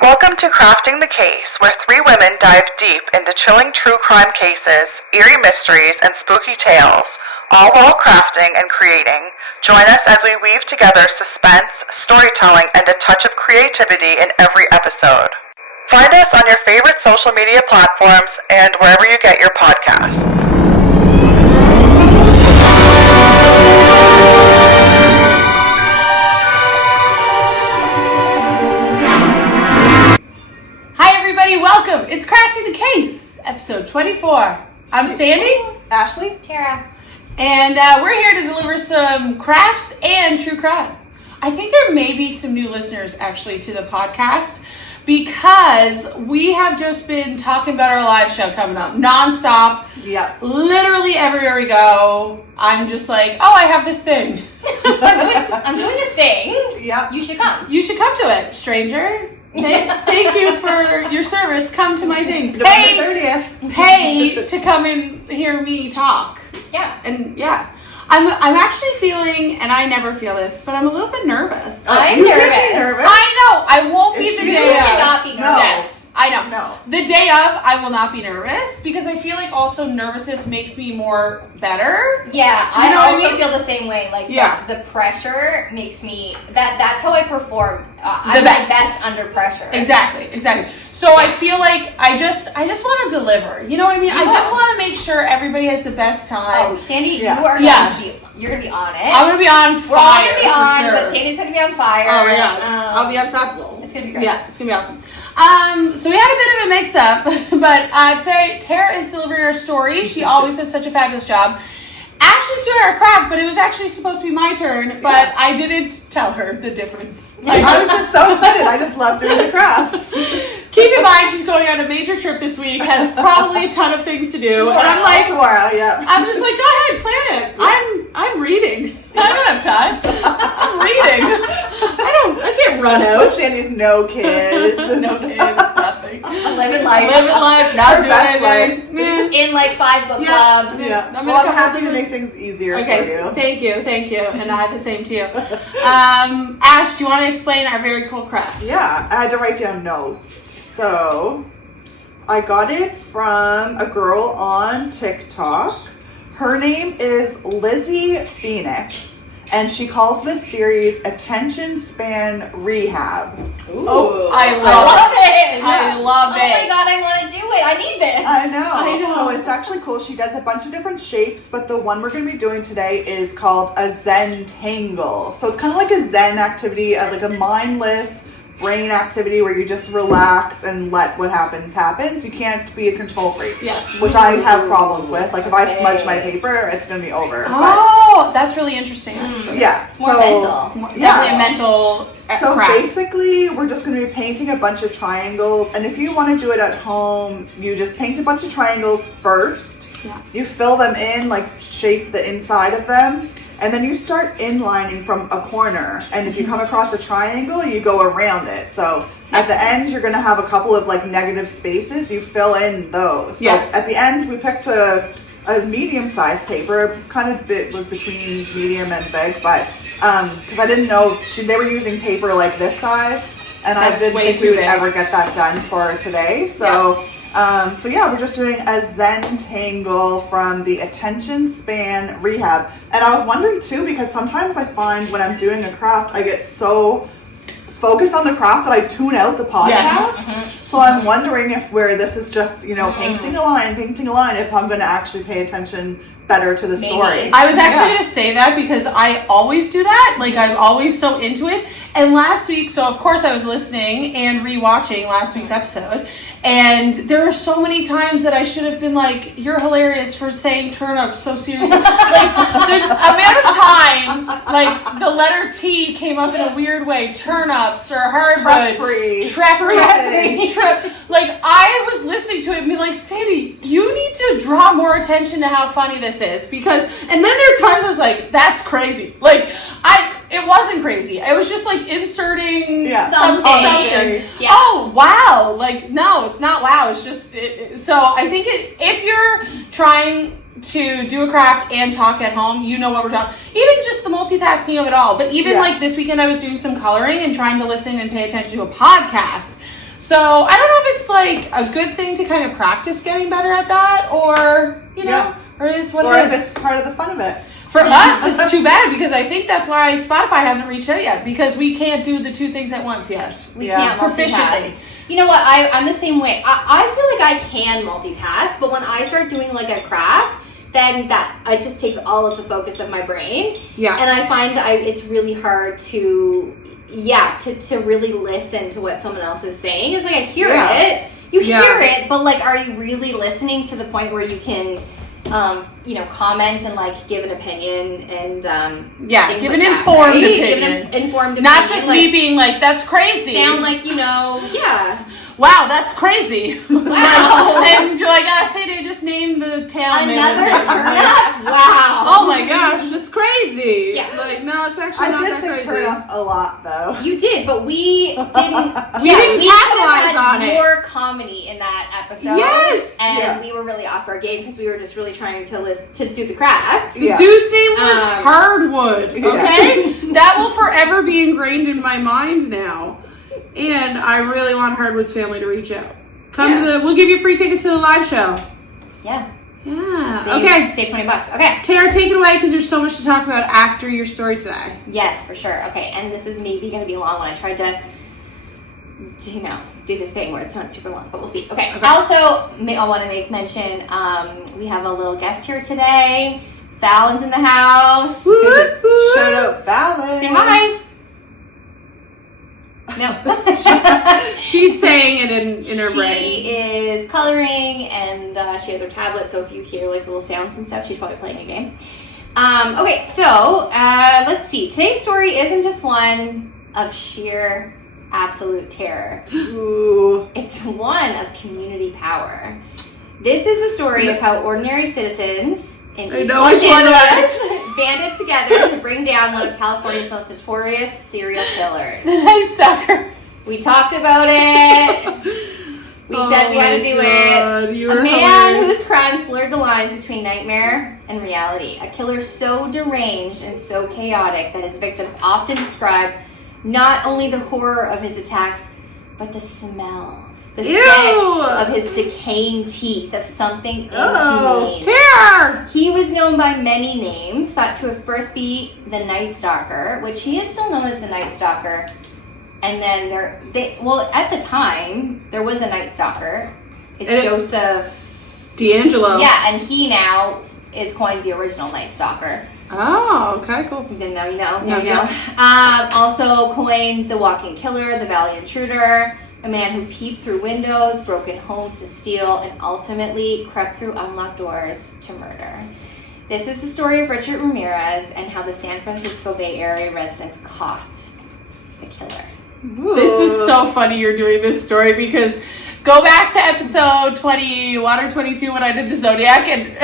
Welcome to Crafting the Case, where three women dive deep into chilling true crime cases, eerie mysteries, and spooky tales, all while crafting and creating. Join us as we weave together suspense, storytelling, and a touch of creativity in every episode. Find us on your favorite social media platforms and wherever you get your podcasts. Welcome. It's Crafting the Case, episode 24. I'm Sandy. Ashley. Tara. And we're here to deliver some crafts and true crime. I think there may be some new listeners actually to the podcast because we have just been talking about our live show coming up nonstop. Yeah. Literally everywhere we go, I'm just like, oh, I have this thing. I'm doing a thing. Yeah. You should come. You should come to it, stranger. Thank you for your service. Come to my thing. November 30th. Pay to come and hear me talk. Yeah. And yeah. I'm actually feeling, and I never feel this, but I'm a little bit nervous. I'm You nervous. can be nervous. I know. I won't be the You day of. cannot be nervous. No. Yes. I know. No. The day of, I will not be nervous because I feel like also nervousness makes me more better. Yeah, You know what I I also mean? feel the same way. Like Yeah. the pressure makes me that's how I perform. I'm best. my best under pressure. Exactly. So I feel like I just want to deliver. You know what I mean? I just want to make sure everybody has the best time. Oh, Sandy, Yeah. you are Yeah. you're gonna be on it. I'm gonna be on fire. We're all gonna be for on, sure. but Sandy's gonna be on fire. Oh yeah, I'll be unstoppable. It's gonna be great. Yeah, it's gonna be awesome. So we had a bit of a mix-up, but today Tara is delivering our story. She always does such a fabulous job. Ashley's doing our craft, but it was actually supposed to be my turn, but I didn't tell her the difference. I was just so excited. I just love doing the crafts. Keep in mind, she's going on a major trip this week, has probably a ton of things to do, and I'm like, Tomorrow, yeah. I'm just like, go ahead, plan it. I'm reading. I don't have time. I'm reading. I can't run But out. Sandy's no kids. No kids, nothing. Living life. Living life, not Her doing best anything. Just in like 5 book Yeah. clubs. Yeah. I'm gonna Well, I'm come happy up to with make things easier Okay, for you. thank you, and I the same to you. Ash, do you want to explain our very cool craft? Yeah, I had to write down notes. So, I got it from a girl on TikTok. Her name is Lizi Phoenix, and she calls this series Attention Span Rehab. Ooh. Oh, I I love love it. I love Oh it. my god, I want to do it. I need this. I know. I know. So it's actually cool. She does a bunch of different shapes, but the one we're going to be doing today is called a Zentangle. So it's kind of like a Zen activity, like a mindless brain activity where you just relax and let what happens happen. So you can't be a control freak. Yeah. Which I have problems with. Like if I smudge my paper, it's going to be over. Oh, that's really interesting. Actually. But yeah. More mental. Definitely a mental So craft. basically, we're just going to be painting a bunch of triangles. And if you want to do it at home, you just paint a bunch of triangles first. Yeah. You fill them in, like shape the inside of them. And then you start inlining from a corner. And if you come across a triangle, you go around it. So at the end, you're going to have a couple of like negative spaces. You fill in those. So Yeah. at the end, we picked a medium-sized paper, kind of bit between medium and big, but because I didn't know they were using paper like this size, and I That's didn't way think too we would big. ever get that done for today. So, we're just doing a Zentangle from the Attention Span Rehab, and I was wondering too because sometimes I find when I'm doing a craft, I get so focused on the craft that I tune out the podcast. Yes. So I'm wondering if this is just, painting a line, if I'm going to actually pay attention better to the Maybe. story. I was actually going to say that because I always do that. Like, I'm always so into it. And last week, so of course I was listening and rewatching last week's episode. And there were so many times that I should have been like, you're hilarious for saying turnips so seriously. Like, the amount of times, like, the letter T came up in a weird way. Turnips or hardwood. Trip. Like, I was listening to it and being like, Sandy, you need to draw more attention to how funny this is. Because, and then there are times I was like, that's crazy. Like, it wasn't crazy. It was just like inserting something. Yeah. Oh, wow. Like, no, it's not wow. It's just, so I think if you're trying to do a craft and talk at home, you know what we're talking. Even just the multitasking of it all. But even like this weekend, I was doing some coloring and trying to listen and pay attention to a podcast. So I don't know if it's like a good thing to kind of practice getting better at that, or you know, or is what or it if is. it's part of the fun of it. For us, it's too bad because I think that's why Spotify hasn't reached out yet, because we can't do the two things at once yet. We can't proficiently. multitask. You know what? I'm the same way. I feel like I can multitask, but when I start doing like a craft, then it just takes all of the focus of my brain. Yeah. And I find it's really hard to really listen to what someone else is saying. It's like I hear it. You hear it, but like, are you really listening to the point where you can, comment and like give an opinion and give an informed opinion. Give an informed opinion. Not just me being like, that's crazy. Sound like, wow, that's crazy. Wow. And you're like, Sadie just named the tail. Another turn up? Wow. Oh my gosh, that's crazy. Yeah. Like, no, it's actually not that crazy. I did say turn up a lot, though. You did, but we didn't. we didn't capitalize on it. More comedy in that episode. Yes. And we were really off our game because we were just really trying to do the craft. The dude's name was Hardwood, okay? That will forever be ingrained in my mind now. And I really want Hardwood's family to reach out. We'll give you free tickets to the live show. Yeah. Yeah. Save $20. Okay. Tara, take it away because there's so much to talk about after your story today. Yes, for sure. Okay, and this is maybe going to be long when I tried to, do the thing where it's not super long, but we'll see. Okay. Also, I want to make mention, we have a little guest here today. Fallon's in the house. Shout out Fallon. Say hi. No. She's saying it in her brain. She is coloring and she has her tablet, so if you hear like little sounds and stuff, she's probably playing a game. Okay, so let's see. Today's story isn't just one of sheer absolute terror. Ooh. It's one of community power. This is the story of how ordinary citizens in East Los Angeles banded together to bring down one of California's most notorious serial killers. The Night Stalker. We talked about it. We said we had to do it. A man whose crimes blurred the lines between nightmare and reality. A killer so deranged and so chaotic that his victims often describe not only the horror of his attacks, but the smell. The stench of his decaying teeth, of something inhumane. Terror! He was known by many names, thought to have first be the Night Stalker, which he is still known as the Night Stalker. And then at the time, there was a Night Stalker. It's Joseph D'Angelo. Yeah, and he now is coined the original Night Stalker. Oh, okay, cool. You didn't know, you know. Also coined the Walking Killer, the Valley Intruder, a man who peeped through windows, broke in homes to steal, and ultimately crept through unlocked doors to murder. This is the story of Richard Ramirez and how the San Francisco Bay Area residents caught the killer. Ooh. This is so funny you're doing this story because go back to episode 21 or 22 when I did the Zodiac and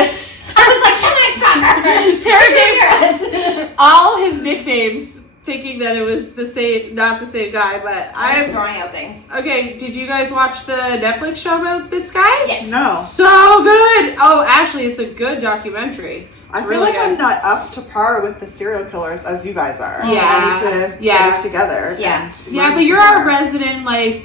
I was like, the Night Stalker! Tara gave all his nicknames thinking that it was not the same guy, but I was throwing out things. Okay, did you guys watch the Netflix show about this guy? Yes. No. So good! Oh, Ashley, it's a good documentary. I feel like I'm not up to par with the serial killers as you guys are. Yeah. I need to get it together. Yeah. And but you're our resident, you're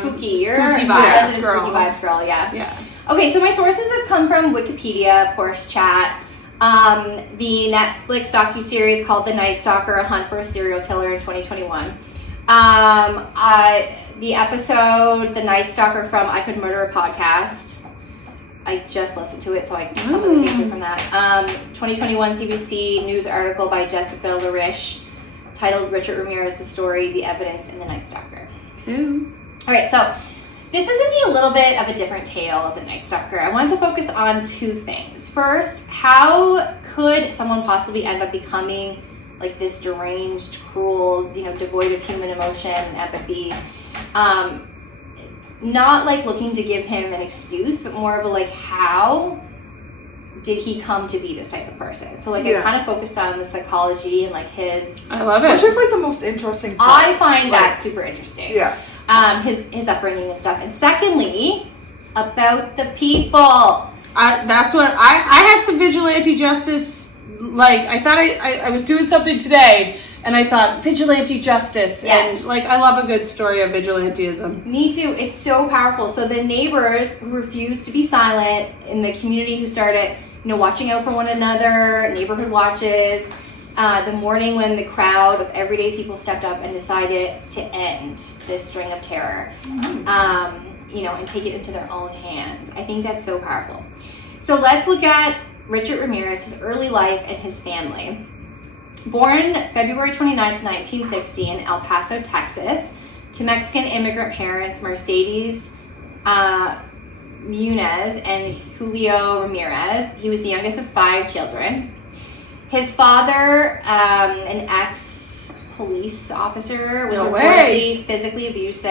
spooky. You're spooky a vibes resident girl. spooky vibes girl, yeah. Yeah. Okay, so my sources have come from Wikipedia, of course, chat. The Netflix docuseries called The Night Stalker, A Hunt for a Serial Killer in 2021. The episode, The Night Stalker from I Could Murder a Podcast. I just listened to it, so some of the things are from that. 2021 CBC news article by Jessica Larish titled Richard Ramirez, The Story, The Evidence, and The Night Stalker. Ooh. All right, so this is going to be a little bit of a different tale of the Night Stalker. I wanted to focus on two things. First, how could someone possibly end up becoming like this deranged, cruel, devoid of human emotion and empathy? Not like looking to give him an excuse, but more of a like, how did he come to be this type of person? So I kind of focused on the psychology and like his. I love it. Which is like the most interesting part. I find that super interesting. Yeah. His upbringing and stuff. And secondly, about the people. That's what I had some vigilante justice. Like I thought I was doing something today and I thought vigilante justice. Yes. And like I love a good story of vigilantism. Me too. It's so powerful. So the neighbors who refused to be silent in the community, who started, watching out for one another, neighborhood watches. The morning when the crowd of everyday people stepped up and decided to end this string of terror, and take it into their own hands. I think that's so powerful. So let's look at Richard Ramirez, his early life, and his family. Born February 29th, 1960 in El Paso, Texas, to Mexican immigrant parents Mercedes Muniz and Julio Ramirez. He was the youngest of 5 children. His father, an ex-police officer, was reportedly physically abusive,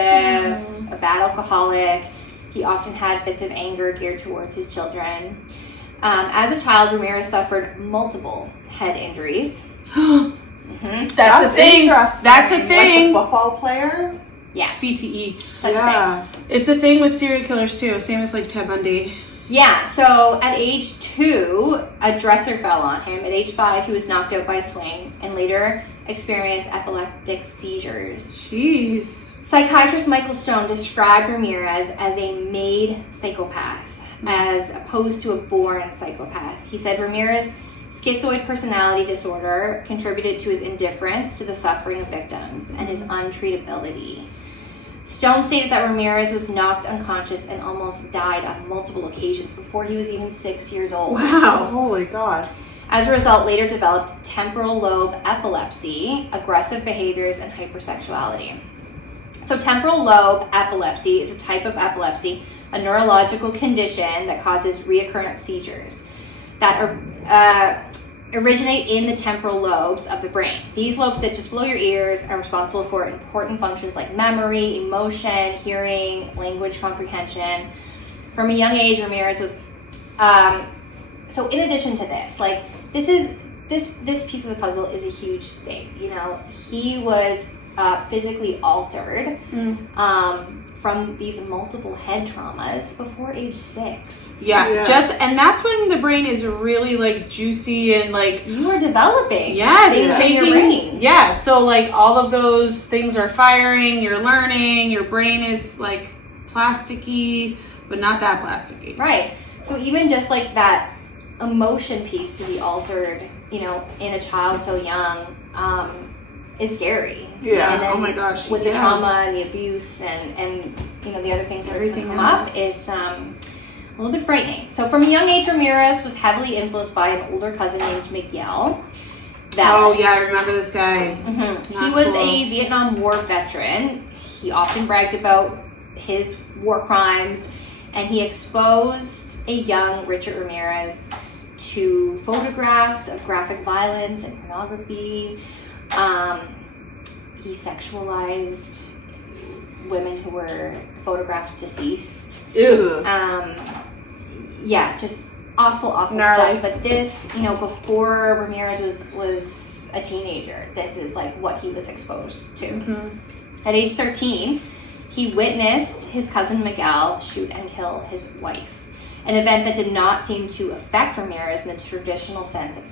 a bad alcoholic. He often had fits of anger geared towards his children. As a child, Ramirez suffered multiple head injuries. That's a thing. That's a thing. Like the football player? Yeah. CTE. Such a thing. It's a thing with serial killers too. Same as like Ted Bundy. Yeah, so at age 2, a dresser fell on him. At age 5, he was knocked out by a swing and later experienced epileptic seizures. Jeez. Psychiatrist Michael Stone described Ramirez as a made psychopath, as opposed to a born psychopath. He said Ramirez's schizoid personality disorder contributed to his indifference to the suffering of victims and his untreatability. Stone stated that Ramirez was knocked unconscious and almost died on multiple occasions before he was even 6 years old. Wow. Holy God. As a result, later developed temporal lobe epilepsy, aggressive behaviors, and hypersexuality. So temporal lobe epilepsy is a type of epilepsy, a neurological condition that causes recurrent seizures that originate in the temporal lobes of the brain. These lobes sit just below your ears are responsible for important functions like memory, emotion, hearing, language comprehension. From a young age, Ramirez was so in addition to this, like this piece of the puzzle is a huge thing. He was physically altered from these multiple head traumas before age 6. Yeah, and that's when the brain is really like juicy and like you are developing. Yes, in your brain. Yeah, so like all of those things are firing. You're learning. Your brain is like plasticky, but not that plasticky. Right. So even just like that emotion piece to be altered, in a child so young, is scary. Yeah. And then oh my gosh. With the trauma and the abuse and the other things that come up, it's a little bit frightening. So from a young age, Ramirez was heavily influenced by an older cousin named Miguel. I remember this guy. He was a Vietnam War veteran. He often bragged about his war crimes, and he exposed a young Richard Ramirez to photographs of graphic violence and pornography. He sexualized women who were photographed deceased. Ew. Just awful stuff. But this, before Ramirez was a teenager, this is like what he was exposed to. At age 13, he witnessed his cousin Miguel shoot and kill his wife. An event that did not seem to affect Ramirez in the traditional sense of,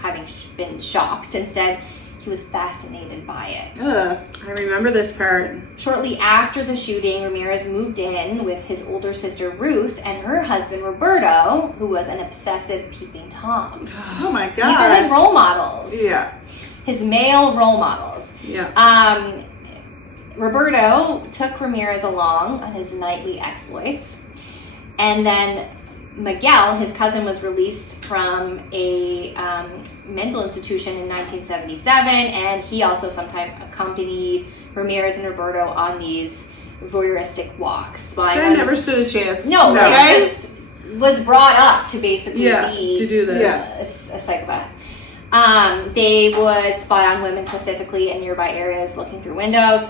having been shocked. Instead, he was fascinated by it. I remember this part. Shortly after the shooting, Ramirez moved in with his older sister Ruth and her husband Roberto, who was an obsessive peeping Tom. Oh my God. These are his role models. Yeah. His male role models. Yeah. Roberto took Ramirez along on his nightly exploits. And then Miguel, his cousin, was released from a mental institution in 1977, and he also sometimes accompanied Ramirez and Roberto on these voyeuristic walks. This guy never stood a chance. No, he just was brought up to basically be to do this. a psychopath. They would spy on women specifically in nearby areas, looking through windows.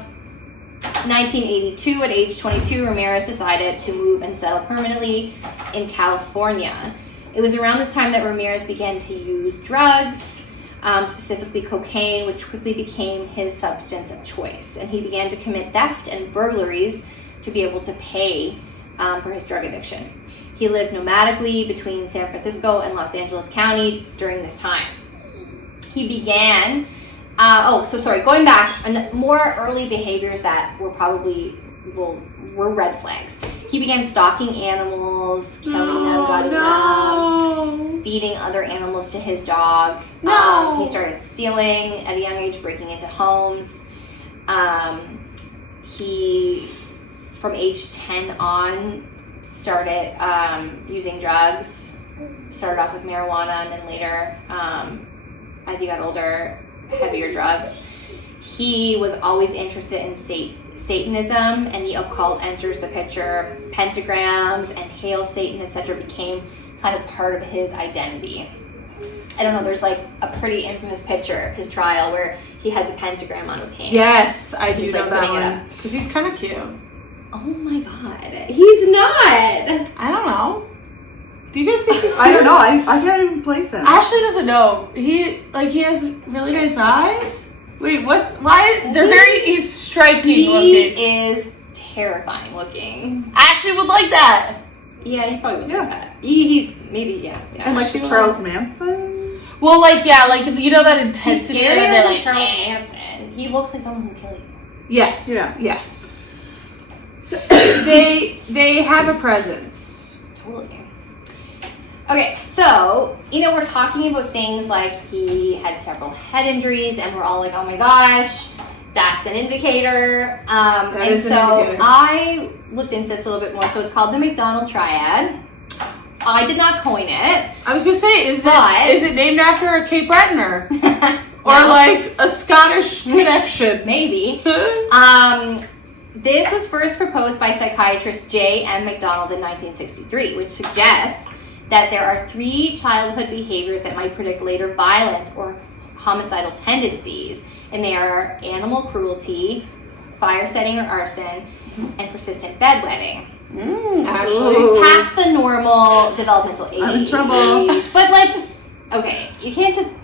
1982, at age 22, Ramirez decided to move and settle permanently in California. It was around this time that Ramirez began to use drugs, specifically cocaine, which quickly became his substance of choice. And he began to commit theft and burglaries to be able to pay for his drug addiction. He lived nomadically between San Francisco and Los Angeles County during this time. He began Going back, more early behaviors that were were red flags. He began stalking animals, killing them, gutting them, feeding other animals to his dog. He started stealing at a young age, breaking into homes. He, from age 10 on, started using drugs. Started off with marijuana, and then later, as he got older, heavier drugs. He was always interested in Satanism, and the occult enters the picture. Pentagrams and Hail Satan, etc. became kind of part of his identity. I don't know, there's like a pretty infamous picture of his trial where he has a pentagram on his hand. Yes, I do know like that one. Because he's kind of cute. Oh my god. He's not! I don't know. Do you guys think he's cute? I don't know. I can't even place him. Ashley doesn't know. He has really nice eyes. Wait, what? Why? He's striking looking. He is terrifying looking. Ashley would like that. Yeah, he probably would like that. He maybe, yeah. And like the Charles Manson? Well, you know that intensity. He's scarier and than Charles Manson. He looks like someone who will kill you. Yes. Yeah. Yes. They have a presence. Totally. Okay, so, we're talking about things like he had several head injuries, and we're all like, oh my gosh, that's an indicator. That is an indicator. I looked into this a little bit more. So it's called the McDonald Triad. I did not coin it. I was gonna say, is it named after a Cape Brettoner? Or like a Scottish connection? Maybe. This was first proposed by psychiatrist J. M. McDonald in 1963, which suggests that there are 3 childhood behaviors that might predict later violence or homicidal tendencies, and they are animal cruelty, fire setting or arson, and persistent bedwetting. Ashley. Past the normal developmental age. I'm in trouble. But okay, you can't just...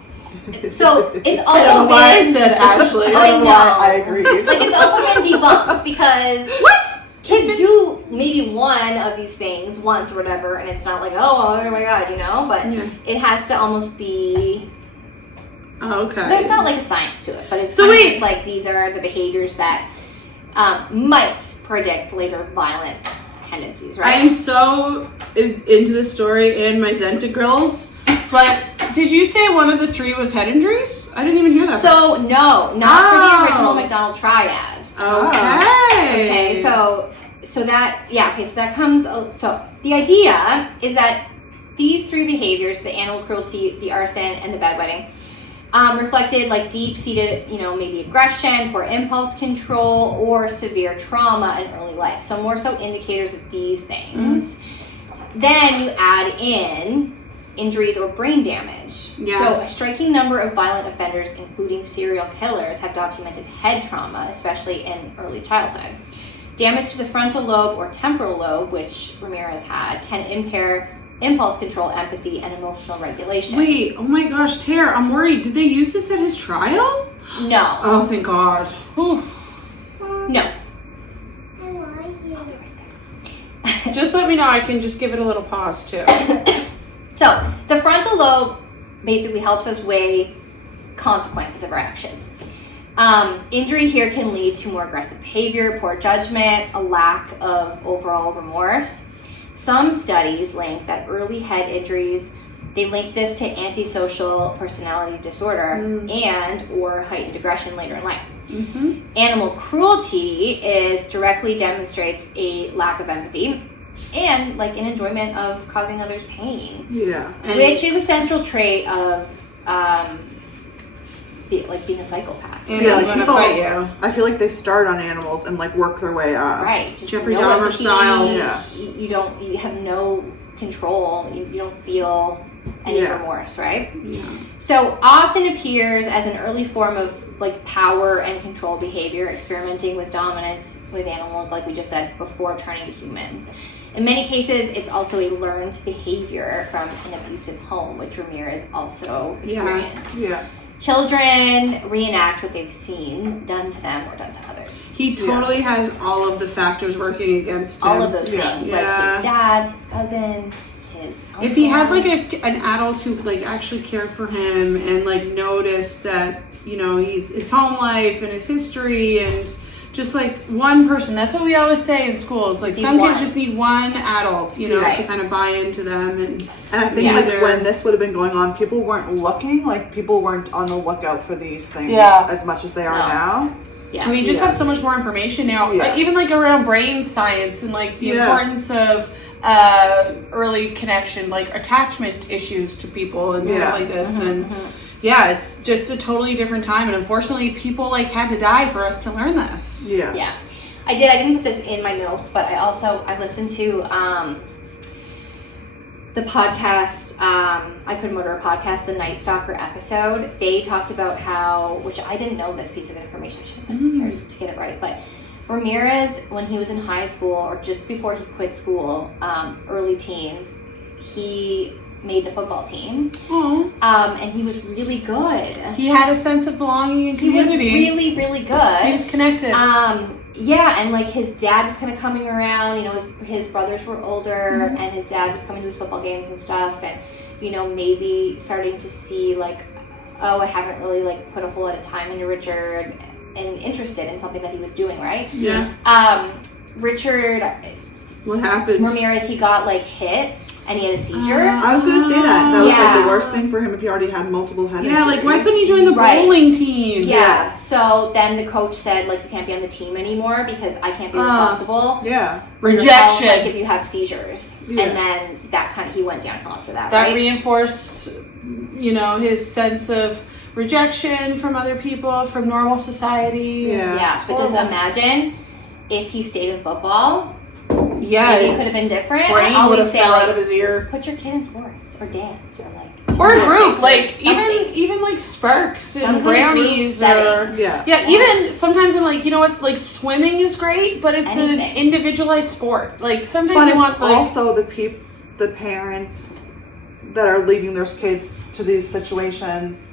So, it's also I don't know why I said Ashley. I don't know why I agree. It's also been debunked because... What? Kids do maybe one of these things once or whatever, and it's not like, oh my god, but it has to almost be... Okay. There's not like a science to it, but it's just like these are the behaviors that might predict later violent tendencies, right? I am so into this story and my Zentangle-style, but did you say one of the 3 was head injuries? I didn't even hear that. So, no, not for the original McDonald Triad. Okay. Okay, so that comes, so the idea is that these 3 behaviors, the animal cruelty, the arson, and the bedwetting, reflected like deep-seated, maybe aggression, poor impulse control, or severe trauma in early life. So more so indicators of these things. Then you add in injuries or brain damage. Yeah. So a striking number of violent offenders, including serial killers, have documented head trauma, especially in early childhood. Damage to the frontal lobe or temporal lobe, which Ramirez had, can impair impulse control, empathy, and emotional regulation. Wait, oh my gosh, Tara, I'm worried. Did they use this at his trial? No. Oh, thank God. No. Just let me know. I can just give it a little pause, too. So, the frontal lobe basically helps us weigh consequences of our actions. Injury here can lead to more aggressive behavior, poor judgment, a lack of overall remorse. Some studies link that early head injuries, they link this to antisocial personality disorder and or heightened aggression later in life. Animal cruelty directly demonstrates a lack of empathy and like an enjoyment of causing others pain. Yeah. Which is a central trait of being a psychopath. And Yeah, I'm like gonna people, fight you. I feel like they start on animals and like work their way up. Right. Just Jeffrey no Dahmer empathy. styles. Yeah. You have no control. You don't feel any remorse, right? Yeah. So often appears as an early form of like power and control behavior, experimenting with dominance with animals, like we just said, before turning to humans. In many cases, it's also a learned behavior from an abusive home, which Ramirez also experienced. Yeah. Children reenact what they've seen done to them or done to others. He totally has all of the factors working against him. All of those things, like his dad, his cousin, his If he had uncle. like an adult who like actually cared for him and like noticed that you know, his home life and his history and just like one person. That's what we always say in schools. Like some kids just need one adult, you know, to kind of buy into them. And I think like when this would have been going on, people weren't looking. Like people weren't on the lookout for these things as much as they are now. Yeah. We just have so much more information now. Like, even like around brain science and like the importance of early connection, like attachment issues to people and stuff like this. And yeah, it's just a totally different time, and unfortunately, people like had to die for us to learn this. Yeah. I didn't put this in my notes, but I listened to the podcast, I Couldn't Murder a Podcast, the Night Stalker episode. They talked about how, which I didn't know this piece of information, I should have been here to get it right, but Ramirez, when he was in high school, or just before he quit school, early teens, he made the football team. And he was really good. He had a sense of belonging and community. He was really, really good. He was connected. And like his dad was kind of coming around, you know, his brothers were older, and his dad was coming to his football games and stuff, and, you know, maybe starting to see like, oh, I haven't really like put a whole lot of time into Richard and interested in something that he was doing, right? Richard, what happened? Ramirez, he got like hit and he had a seizure. I was going to say that. That was like the worst thing for him if he already had multiple head injuries. Yeah, like why couldn't he join the bowling team? Yeah. So then the coach said, like, you can't be on the team anymore because I can't be responsible. Rejection. Like if you have seizures. And then he went downhill after that. That reinforced, you know, his sense of rejection from other people, from normal society. But just imagine if he stayed in football. Maybe it could have been different. Brain would have fell out of his ear. Put your kid in sports or dance or or a group, like even like Sparks and Brownies or even sometimes I'm like, you know what, like swimming is great, but it's an individualized sport. Like sometimes you want also the parents that are leading their kids to these situations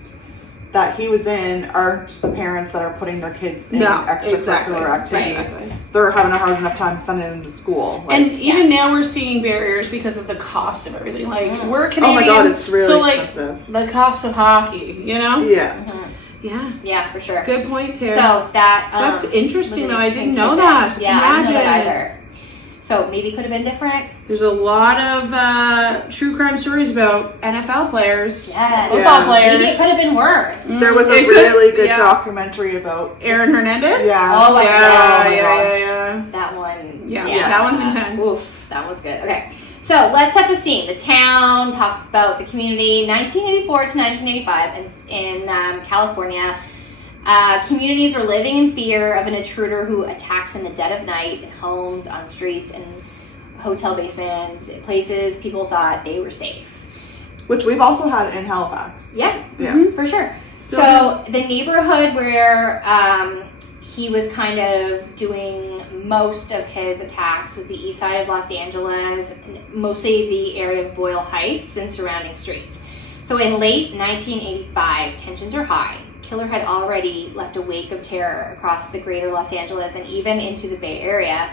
that he was in aren't the parents that are putting their kids in extracurricular activities. They're having a hard enough time sending them to school. Like, and even now we're seeing barriers because of the cost of everything. Like we're Canadian, oh my God, it's really expensive. Like the cost of hockey, you know? Yeah, for sure. Good point, Tara. So that's interesting though. I didn't know that. Yeah, I didn't know that either. So maybe it could have been different. There's a lot of true crime stories about NFL players, football players. Maybe it could have been worse. There was a really good documentary about Aaron Hernandez. Yeah. Yeah. That one. Yeah, that one's intense. Oof, that was good. Okay, so let's set the scene. The town. Talk about the community. 1984 to 1985 in California. Communities were living in fear of an intruder who attacks in the dead of night in homes, on streets, and hotel basements, places people thought they were safe. Which we've also had in Halifax. Yeah, for sure. So the neighborhood where he was kind of doing most of his attacks was the east side of Los Angeles, mostly the area of Boyle Heights and surrounding streets. So in late 1985, tensions are high. Killer had already left a wake of terror across the greater Los Angeles and even into the Bay Area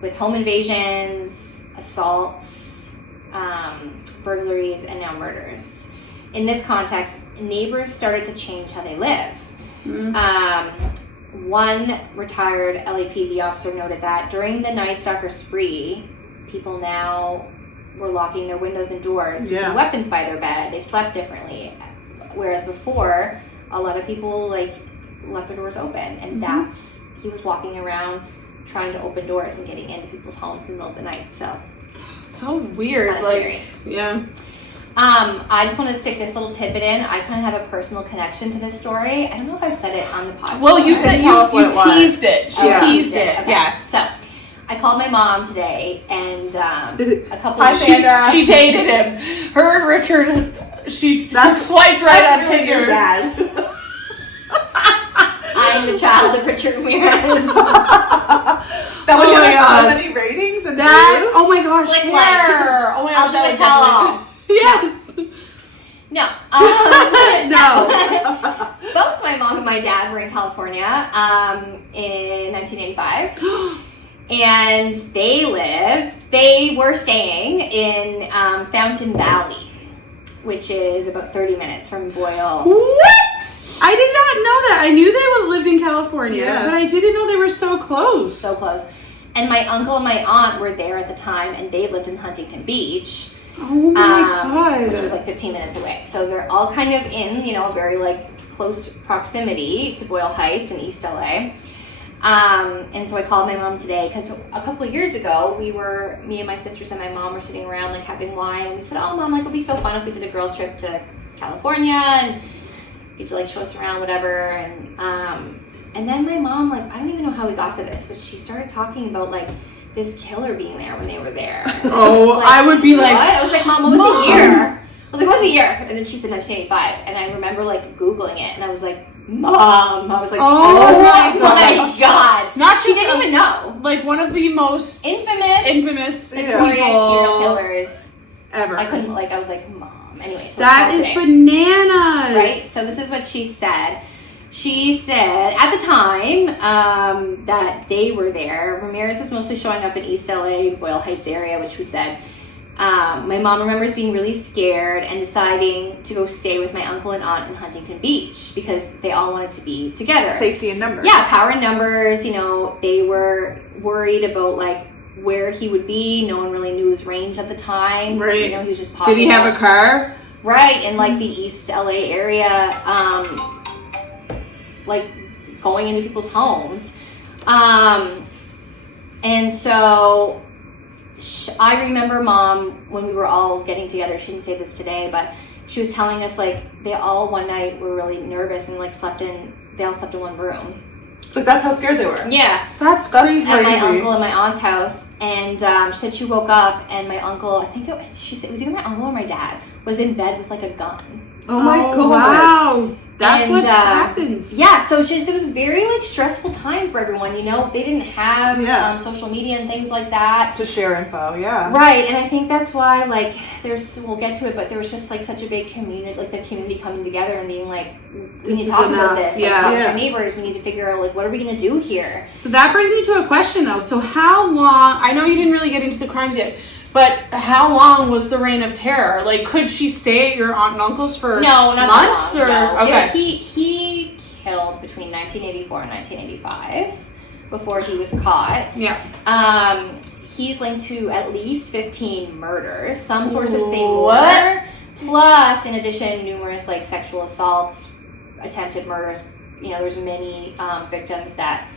with home invasions, assaults, burglaries, and now murders. In this context, neighbors started to change how they live. One retired LAPD officer noted that during the Night Stalker spree, people now were locking their windows and doors, keeping weapons by their bed. They slept differently, whereas before, a lot of people like left their doors open, and he was walking around trying to open doors and getting into people's homes in the middle of the night. So weird, scary. Yeah. I just want to stick this little tidbit in. I kind of have a personal connection to this story. I don't know if I've said it on the podcast. Well, you said you teased it. She teased it. Okay. Yes. So I called my mom today, and a couple of she dated him. Her and Richard. She swiped right on really Tinder. Your dad. I'm the child of Richard Ramirez. That would get so many ratings and views. Oh my gosh, like, oh my gosh, I'll do a tell all. Yes. No. No. Both my mom and my dad were in California in 1985. And they were staying in Fountain Valley, which is about 30 minutes from Boyle. What? I did not know that. I knew they lived in California, but I didn't know they were so close. So close. And my uncle and my aunt were there at the time, and they lived in Huntington Beach. Oh my God. Which was like 15 minutes away. So they're all kind of in, very like close proximity to Boyle Heights in East LA. And so I called my mom today because a couple of years ago, me and my sisters and my mom were sitting around like having wine, and we said, oh Mom, like it would be so fun if we did a girl trip to California and you could like show us around, whatever. And then my mom, like, I don't even know how we got to this, but she started talking about like this killer being there when they were there. Oh, I would be like, what? I was like, Mom, what was the year? I was like, what's the year? And then she said 1985. And I remember like Googling it, and I was like, Mom. I was like, oh my God. Not she just didn't even know. Like one of the most infamous notorious serial killers ever. I was like, Mom. Anyway, so that is bananas. Right? So this is what she said. She said at the time that they were there, Ramirez was mostly showing up in East LA, Boyle Heights area, which we said. My mom remembers being really scared and deciding to go stay with my uncle and aunt in Huntington Beach because they all wanted to be together. Safety in numbers. Yeah, power in numbers. They were worried about like where he would be. No one really knew his range at the time. Right. He was just popping Did he have a car? Right, in like the East LA area, like going into people's homes. And so I remember Mom, when we were all getting together, she didn't say this today, but she was telling us like they all one night were really nervous and like they all slept in one room. Like that's how scared they were. Yeah. That's crazy. At my uncle and my aunt's house. And she said she woke up and my uncle, she said it was either my uncle or my dad, was in bed with like a gun. Oh my God. Wow. That's what happens. Yeah, so it was a very like stressful time for everyone. They didn't have social media and things like that to share info. Yeah, right. And I think that's why like we'll get to it, but there was just like such a big community, like the community coming together and being like, we need to talk about this. Like, talk to our neighbors. We need to figure out like what are we gonna do here. So that brings me to a question though. So how long? I know you didn't really get into the crimes yet. But how long was the reign of terror? Like, could she stay at your aunt and uncle's for months? Or no. Okay, he killed between 1984 and 1985 before he was caught. Yeah. He's linked to at least 15 murders. Some sources say more. Plus, in addition, numerous like sexual assaults, attempted murders. There's many victims that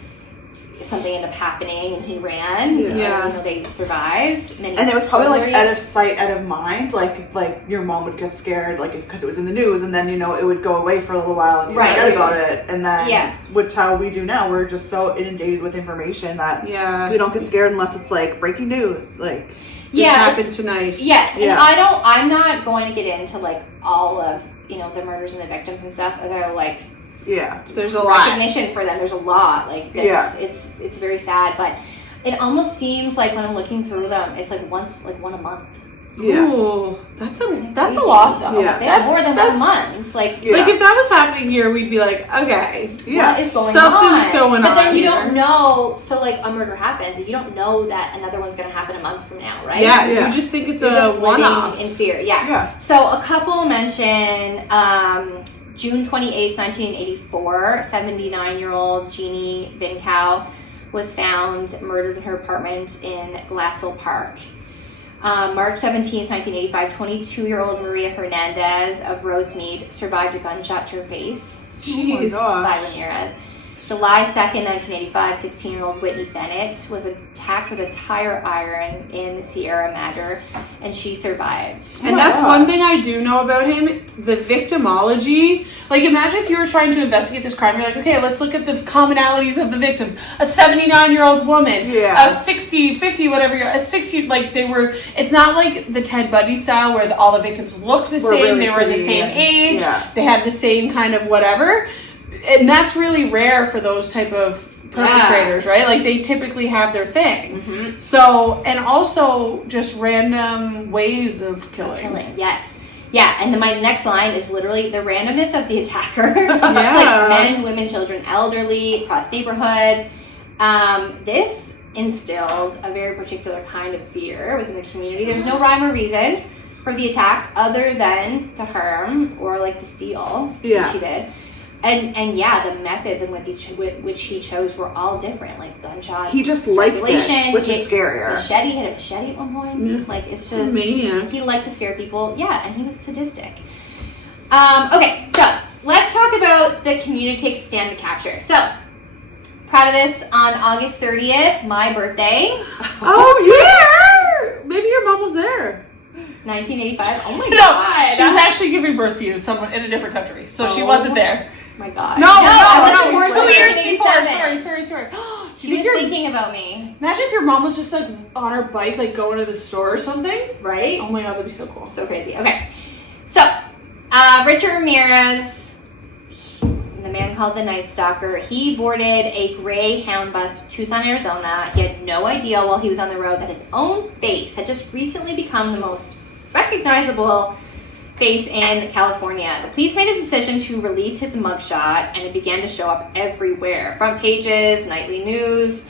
something ended up happening and he ran. Yeah. They survived. And it was probably like out of sight, out of mind. Like your mom would get scared, like because it was in the news, and then it would go away for a little while, and you forget about it. And then, which how we do now, we're just so inundated with information that we don't get scared unless it's like breaking news, like this happened tonight. Yes, and I'm not going to get into like all of the murders and the victims and stuff, although like. Yeah, there's a lot recognition for them. There's a lot. Like it's very sad, but it almost seems like when I'm looking through them, it's like one a month. Yeah, ooh, that's a lot though. Yeah, that's more than 1 month. Like if that was happening here, we'd be like, okay, what is going something's going on. But then you don't know. So like a murder happens, and you don't know that another one's going to happen a month from now, right? Yeah. You just think it's a one-off in fear. Yeah. So a couple mention. June 28th, 1984, 79-year-old Jeannie Vincow was found murdered in her apartment in Glassell Park. March 17th, 1985, 22-year-old Maria Hernandez of Rosemead survived a gunshot to her face. Jeez. By Ramirez. July 2nd, 1985, 16-year-old Whitney Bennett was attacked with a tire iron in Sierra Madre, and she survived. And that's one thing I do know about him, the victimology. Like, imagine if you were trying to investigate this crime. You're like, okay, let's look at the commonalities of the victims. A 79-year-old woman, a 60, 50, whatever, a 60, like they were, it's not like the Ted Bundy style where all the victims looked the same, really they were the same age, they had the same kind of whatever. And that's really rare for those type of perpetrators, right? Like they typically have their thing. Mm-hmm. So, and also just random ways of killing. Yes. Yeah, and then my next line is literally the randomness of the attacker. It's like men, women, children, elderly, across neighborhoods. This instilled a very particular kind of fear within the community. There's no rhyme or reason for the attacks other than to harm or like to steal, which she did. And yeah, the methods in which he chose were all different, like gunshots. He just liked it, which is scarier. Machete, hit a machete at one point. Yeah. Like, it's just Maniac. he liked to scare people. Yeah, and he was sadistic. Okay, so let's talk about the community stand to capture. So, proud of this on August 30th, my birthday, Oh, yeah! Maybe your mom was there. 1985. Oh my No, god. she was actually giving birth to you, someone in a different country, so she wasn't there. Oh my god. No, I was 2 years born before. 1987. Sorry. She was thinking about me. Imagine if your mom was just like on her bike, like going to the store or something. Right? Oh my god, that'd be so cool. So crazy. Okay. So, Richard Ramirez, the man called the Night Stalker, he boarded a Greyhound bus to Tucson, Arizona. He had no idea while he was on the road that his own face had just recently become the most recognizable face in California. The police made a decision to release his mugshot, and it began to show up everywhere. Front pages, nightly news,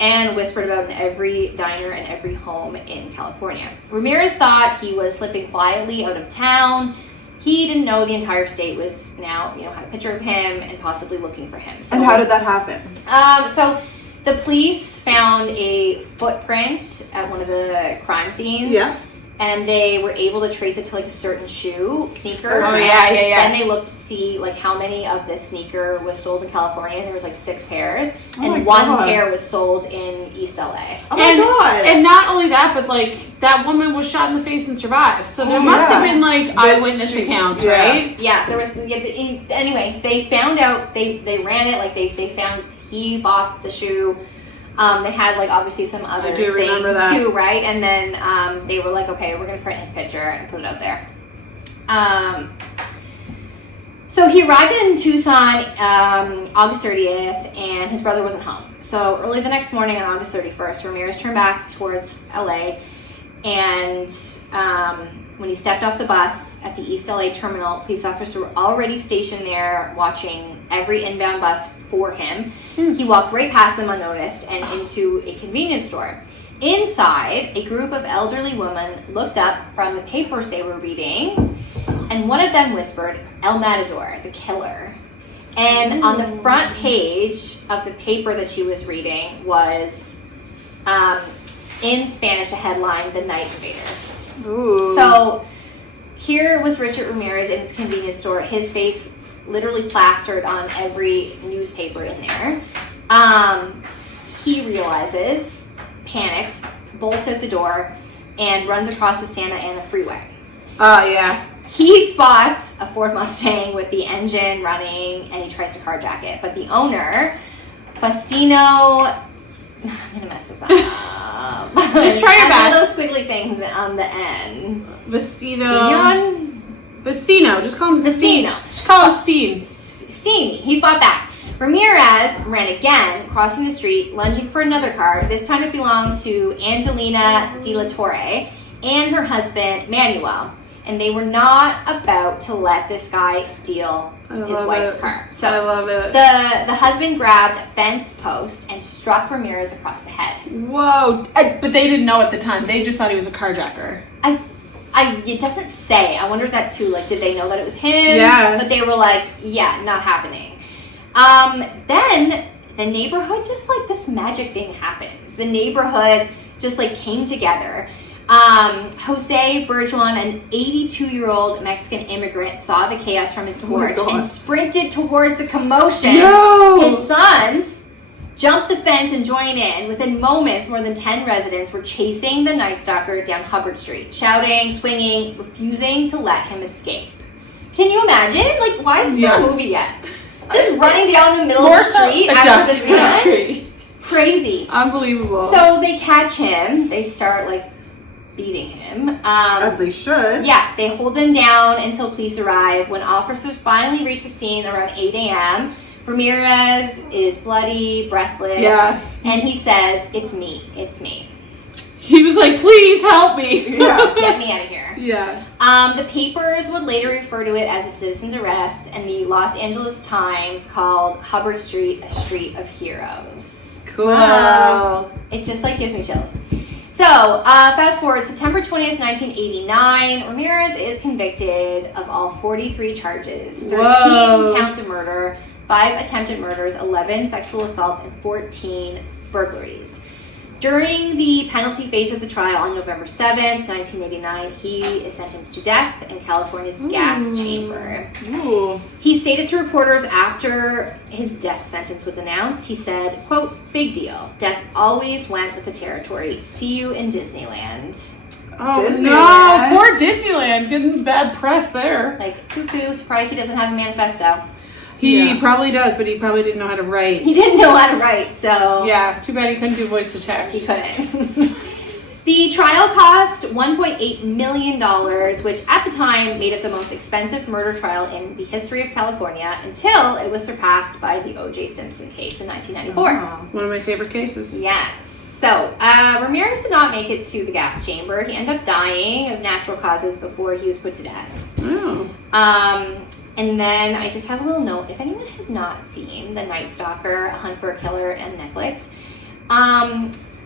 and whispered about in every diner and every home in California. Ramirez thought he was slipping quietly out of town. He didn't know the entire state was now, had a picture of him and possibly looking for him. So, And how did that happen? So the police found a footprint at one of the crime scenes. Yeah. And they were able to trace it to like a certain sneaker. Oh, yeah. Then they looked to see like how many of this sneaker was sold in California. And there was like 6 pairs, Oh my and one God. pair was sold in East LA. Oh my god. And not only that, but like that woman was shot in the face and survived. So there must have been like eyewitness accounts, yeah. right? Yeah, there was. Anyway, they found out. They ran it. Like they found he bought the shoe. They had like obviously some other I do remember things that. too, right? And then they were like, okay, we're gonna print his picture and put it out there. So he arrived in Tucson August 30th, and his brother wasn't home. So early the next morning on August 31st, Ramirez turned back towards LA, and when he stepped off the bus at the East LA terminal, police officers were already stationed there watching every inbound bus for him. He walked right past them unnoticed and into a convenience store. Inside, a group of elderly women looked up from the papers they were reading, and one of them whispered, "El Matador, the killer." And on the front page of the paper that she was reading was, in Spanish, a headline, "The Night Invader." Ooh. So here was Richard Ramirez in his convenience store, his face literally plastered on every newspaper in there. He realizes, panics, bolts out the door, and runs across the Santa Ana freeway. Oh, yeah. He spots a Ford Mustang with the engine running, and he tries to carjack it. But the owner, Faustino, I'm gonna mess this up. Just try your best. Those squiggly things on the end. Vestino. Just call him Steen. Vestino. Just call him Steen. Seen. He fought back. Ramirez ran again, crossing the street, lunging for another car. This time it belonged to Angelina De La Torre and her husband, Manuel. And they were not about to let this guy steal his wife's car. So I love it. the husband grabbed a fence post and struck Ramirez across the head. Whoa. But they didn't know at the time. They just thought he was a carjacker. It doesn't say. I wondered that too. Like, did they know that it was him? Yeah. But they were like, yeah, not happening. Then the neighborhood, just like this magic thing happens. The neighborhood just like came together. Jose Berjuan, an 82-year-old Mexican immigrant, saw the chaos from his porch and sprinted towards the commotion. No! His sons jumped the fence and joined in. Within moments, more than 10 residents were chasing the Night Stalker down Hubbard Street, shouting, swinging, refusing to let him escape. Can you imagine? Like, why is this not a movie yet? Just running down the middle of the street after this man? Crazy. Unbelievable. So they catch him. They start, like, beating him. As they should. Yeah, they hold him down until police arrive. When officers finally reach the scene around 8 a.m., Ramirez is bloody, breathless, and he says, "It's me, it's me." He was like, "Please help me." Yeah. Get me out of here. Yeah. The papers would later refer to it as a citizen's arrest, and the Los Angeles Times called Hubbard Street a street of heroes. Cool. Wow. It just like gives me chills. So, fast forward, September 20th, 1989, Ramirez is convicted of all 43 charges, 13 counts of murder, 5 attempted murders, 11 sexual assaults, and 14 burglaries. During the penalty phase of the trial on November 7th, 1989, he is sentenced to death in California's gas chamber. Ooh. He stated to reporters after his death sentence was announced, he said, quote, "Big deal. Death always went with the territory. See you in Disneyland." Oh Disneyland. no, poor Disneyland, getting some bad press there. Like, cuckoo, surprised he doesn't have a manifesto. He probably does, but he probably didn't know how to write. He didn't know how to write, so... Yeah, too bad he couldn't do voice to text. He couldn't. The trial cost $1.8 million, which at the time made it the most expensive murder trial in the history of California until it was surpassed by the O.J. Simpson case in 1994. Oh. One of my favorite cases. Yes. So, Ramirez did not make it to the gas chamber. He ended up dying of natural causes before he was put to death. Oh. And then I just have a little note. If anyone has not seen The Night Stalker, A Hunt for a Killer on Netflix,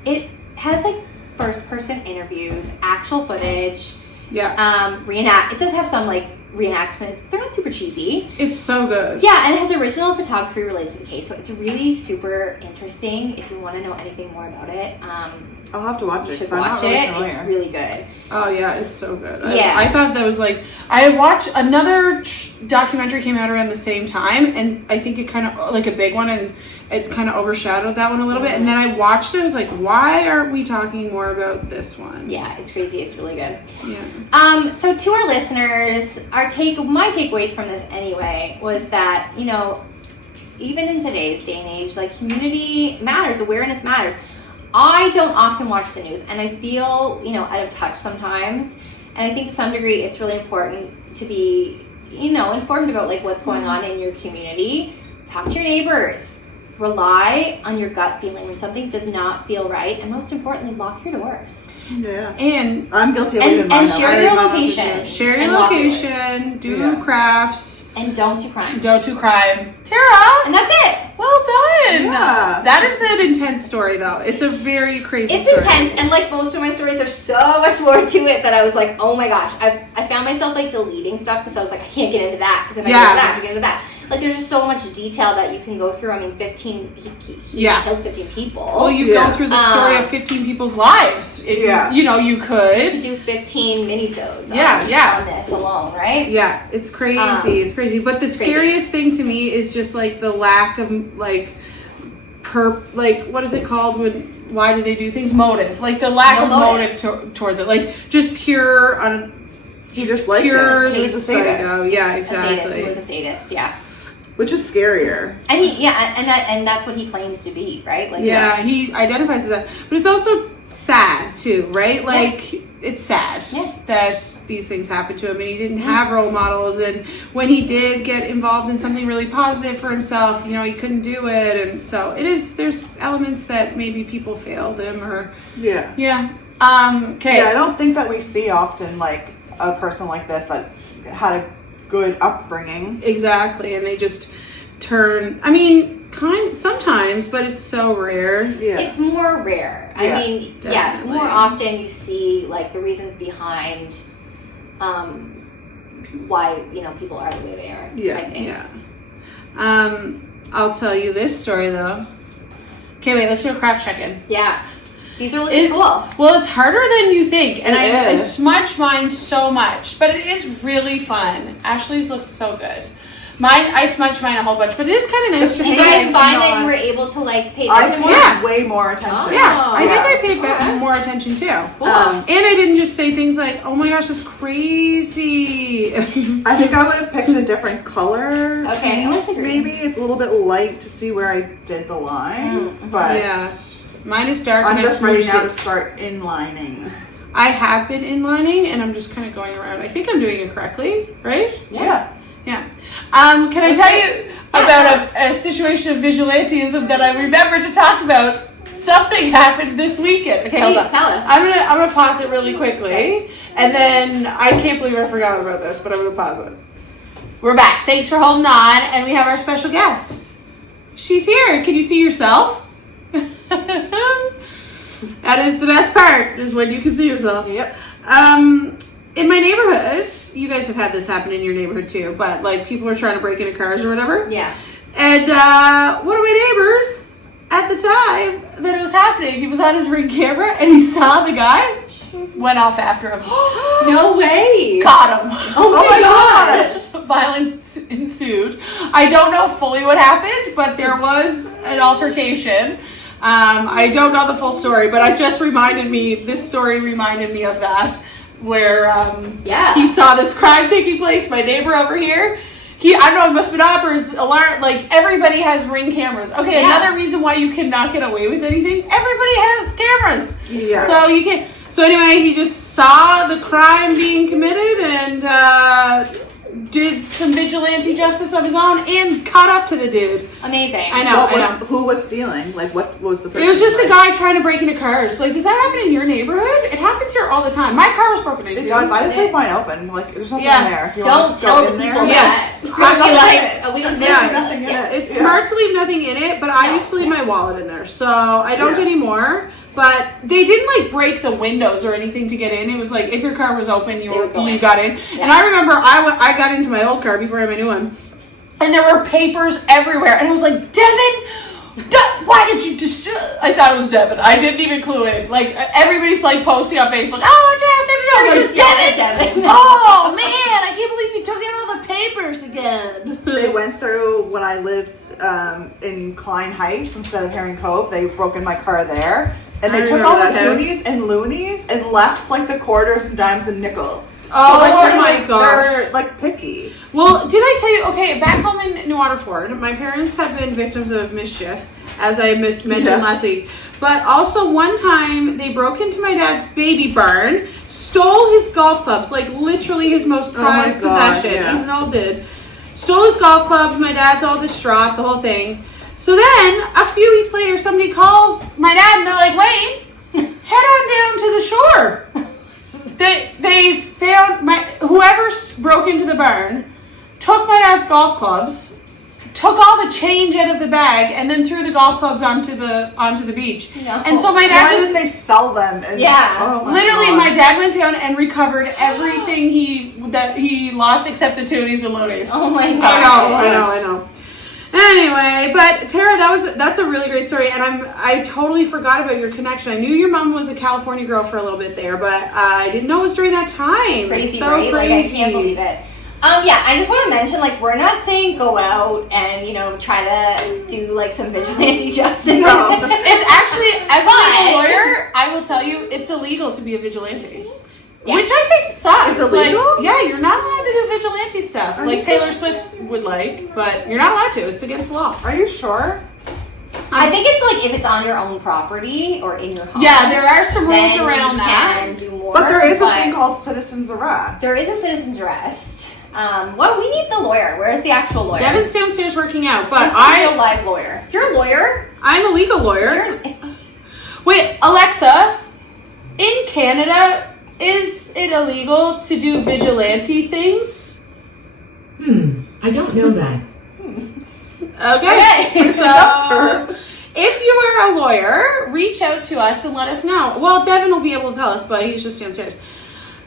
it has like first-person interviews, actual footage. Yeah. It does have some like reenactments, but they're not super cheesy. It's so good. Yeah, and it has original photography related to the case, so it's really super interesting. If you want to know anything more about it, I'll have to watch you it. should 'Cause I'm watch not really it. familiar. It's really good. Oh yeah, it's so good. Yeah. I thought that was like, I watched another documentary came out around the same time, and I think it kind of like a big one, and it kind of overshadowed that one a little bit. And then I watched it. I was like, why aren't we talking more about this one? Yeah, it's crazy. It's really good. Yeah. So to our listeners, my takeaway from this anyway was that, you know, even in today's day and age, like community matters, awareness matters. I don't often watch the news, and I feel, you know, out of touch sometimes. And I think to some degree it's really important to be, you know, informed about like what's going on in your community. Talk to your neighbors. Rely on your gut feeling when something does not feel right, and most importantly, lock your doors. Yeah. And I'm guilty of leaving mine and out. share your location. share your and lock your location. doors. Do crafts. And don't do crime. Don't do crime. Tara, And that's it. well done. Yeah. That is an intense story, though. It's a very crazy It's story. intense, and like most of my stories, there's so much more to it that I was like, oh my gosh. I found myself like deleting stuff because I was like, I can't get into that because if I get into that, I have to get into that. Like there's just so much detail that you can go through. I mean, he killed 15 people. Well, you go through the story of 15 people's lives. If you know, you You could. do 15 minisodes Yeah, on this alone, right? Yeah, it's crazy. It's crazy. But the scariest thing to me is just like the lack of like what is it called when why do they do things? Motive. Like the lack of motive towards it. Like just pure He just liked pure this. He was a sadist. psycho. Yeah, exactly. He was a sadist, yeah. Which is scarier. And and that's what he claims to be, right? Like he identifies as that. But it's also sad too, right? Like it's sad that these things happened to him, and he didn't have role models, and when he did get involved in something really positive for himself, you know, he couldn't do it. And so there's elements that maybe people failed him or okay. Yeah, I don't think that we see often like a person like this that had a good upbringing. Exactly, and they just turn. I mean, sometimes, but it's so rare. Yeah, it's more rare. Yeah, I mean, definitely. more often you see like the reasons behind why people are the way they are. Yeah, I think. Yeah. I'll tell you this story though. Okay, wait. Let's do a craft check-in. Yeah. These are looking cool. Well, it's harder than you think, and I is. smudge mine so much, but it is really fun. Ashley's looks so good. I smudge mine a whole bunch, but it is kind of nice. Did you guys find that you were able to like pay I attention paid more? way more attention. I think I paid more attention too. Cool. And I didn't just say things like, "Oh my gosh, that's crazy." I think I would have picked a different color. Okay, paint, let's agree. maybe it's a little bit light to see where I did the lines, but Mine is dark. I'm and I just ready smudged now it. to start inlining. I have been inlining, and I'm just kind of going around. I think I'm doing it correctly, right? Yeah. Yeah. Can I tell you about a situation of vigilantism that I remember to talk about? Something happened this weekend. Okay, hold on. Please tell us. I'm gonna pause it really quickly, and then I can't believe I forgot about this, but I'm gonna pause it. We're back. Thanks for holding on, and we have our special guest. She's here. Can you see yourself? That is the best part, is when you can see yourself. Yep. In my neighborhood, you guys have had this happen in your neighborhood too, but like people are trying to break into cars or whatever. Yeah. And one of my neighbors, at the time that it was happening, he was on his Ring camera and he saw the guy, went off after him. No way. Caught him. Oh my gosh. Violence ensued. I don't know fully what happened, but there was an altercation. I don't know the full story, but this story reminded me of that, where he saw this crime taking place. My neighbor over here, I don't know, it must have been Opera's alarm. Like, everybody has Ring cameras. Okay, another reason why you cannot get away with anything, everybody has cameras. Yeah. So you can. So anyway, he just saw the crime being committed and did some vigilante justice of his own and caught up to the dude. Amazing. I know. Who was stealing? Like, what was the person? It was just a guy trying to break into cars. Like, does that happen in your neighborhood? It happens here all the time. My car was broken into. It does. I just leave mine open. Like, there's nothing in there. If you Don't want to tell go in people there. Yes. that. There's nothing Like, in it. we don't There's say nothing in it. It's smart to leave nothing in it, but I used to leave my wallet in there, so I don't anymore. But they didn't like break the windows or anything to get in. It was like if your car was open, you got in. Yeah. And I remember I got into my old car before I had my new one, and there were papers everywhere. And I was like, Devin, why did you just? I thought it was Devin. I didn't even clue in. Like everybody's like posting on Facebook. Oh, Like, Devin. Oh man, I can't believe you took in all the papers again. They went through when I lived in Klein Heights instead of Herring Cove. They broke in my car there. And they took all the toonies and loonies and left like the quarters and dimes and nickels. Oh, so, like, my gosh. They're like picky. Well, did I tell you? Okay, back home in New Waterford, my parents have been victims of mischief, as I mentioned last week. But also one time they broke into my dad's baby barn, stole his golf clubs, like literally his most prized possession. Yeah. He's an old dude. Stole his golf clubs. My dad's all distraught, the whole thing. So then, a few weeks later, somebody calls my dad and they're like, wait, head on down to the shore. They found whoever broke into the barn, took my dad's golf clubs, took all the change out of the bag, and then threw the golf clubs onto the beach. No. And so my dad Why didn't they sell them? And, literally, my dad went down and recovered everything he lost except the toonies and loonies. Oh my god! I know. Anyway, but Tara, that's a really great story, and I totally forgot about your connection. I knew your mom was a California girl for a little bit there, but I didn't know it was during that time. Crazy, so right? crazy. Like, I can't believe it. I just want to mention, like, we're not saying go out and, try to do, like, some vigilante justice. No. It's actually, as a legal lawyer, I will tell you, it's illegal to be a vigilante. Yeah. Which I think sucks. It's illegal? You're not allowed to do vigilante stuff. Like Taylor Swift would like, but you're not allowed to. It's against the law. Are you sure? I think it's like if it's on your own property or in your home. Yeah, there are some rules around that. Can do more, But there is a thing called citizen's arrest. There is a citizen's arrest. We need the lawyer. Where's the actual lawyer? Devin's downstairs working out, but Where's the real live lawyer? You're a lawyer. I'm a legal lawyer. Wait, Alexa, in Canada, is it illegal to do vigilante things? I don't know that. Okay, so if you are a lawyer, reach out to us and let us know. Well, Devin will be able to tell us, but he's just downstairs.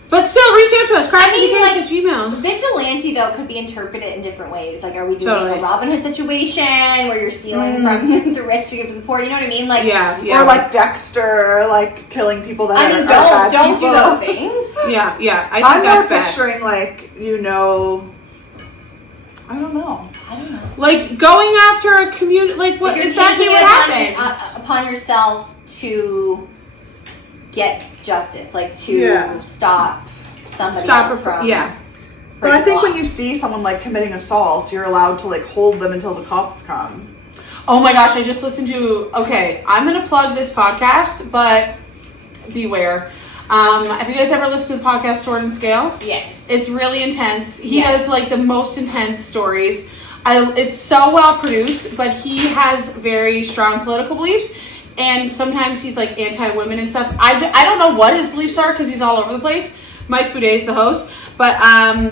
But still, reach out to us. At Gmail. Vigilante, though, could be interpreted in different ways. Like, are we doing a Robin Hood situation where you're stealing from the rich to give to the poor? You know what I mean? Like, or like Dexter, like killing people that are bad don't people. do those things. Yeah. I'm more picturing like I don't know. Like going after a community, like what exactly what happens upon yourself to get justice, like to stop somebody else from. Yeah. But I think when you see someone like committing assault, you're allowed to like hold them until the cops come. Oh my gosh, I just listened to, I'm going to plug this podcast, but beware. Have you guys ever listened to the podcast Sword and Scale? Yes. It's really intense. He does like the most intense stories. It's so well produced, but he has very strong political beliefs. And sometimes he's like anti-women and stuff. I don't know what his beliefs are because he's all over the place. Mike Boudet is the host. But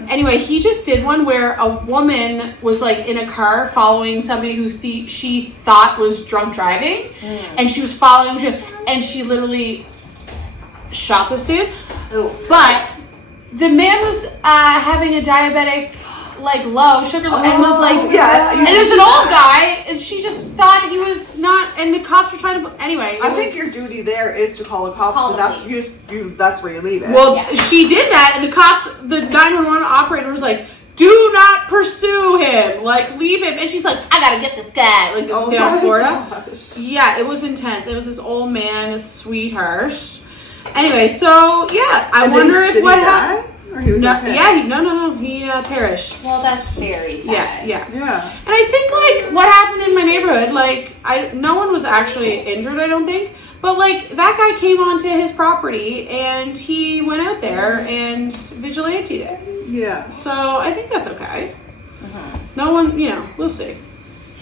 anyway, he just did one where a woman was like in a car following somebody who she thought was drunk driving, and she was following him, and she literally shot this dude. Ooh. But the man was having a diabetic, like, low sugar, and was like, and it was an old guy, and she just thought he was not, and the cops were trying to, anyway. I think your duty there is to call the cops, but that's where you leave it. Well, she did that, and the cops, the 911 operator was like, do not pursue him, like, leave him, and she's like, I gotta get this guy, like, this is down in Florida. Gosh. Yeah, it was intense. It was this old man, this sweetheart. Anyway, so, yeah, I wonder if what happened. Or he was okay? He perished. Well, that's very sad. Yeah. Yeah. And I think, like, what happened in my neighborhood, like, no one was actually injured, I don't think, but, like, that guy came onto his property, and he went out there and vigilanted it. Yeah. So, I think that's okay. No one, we'll see.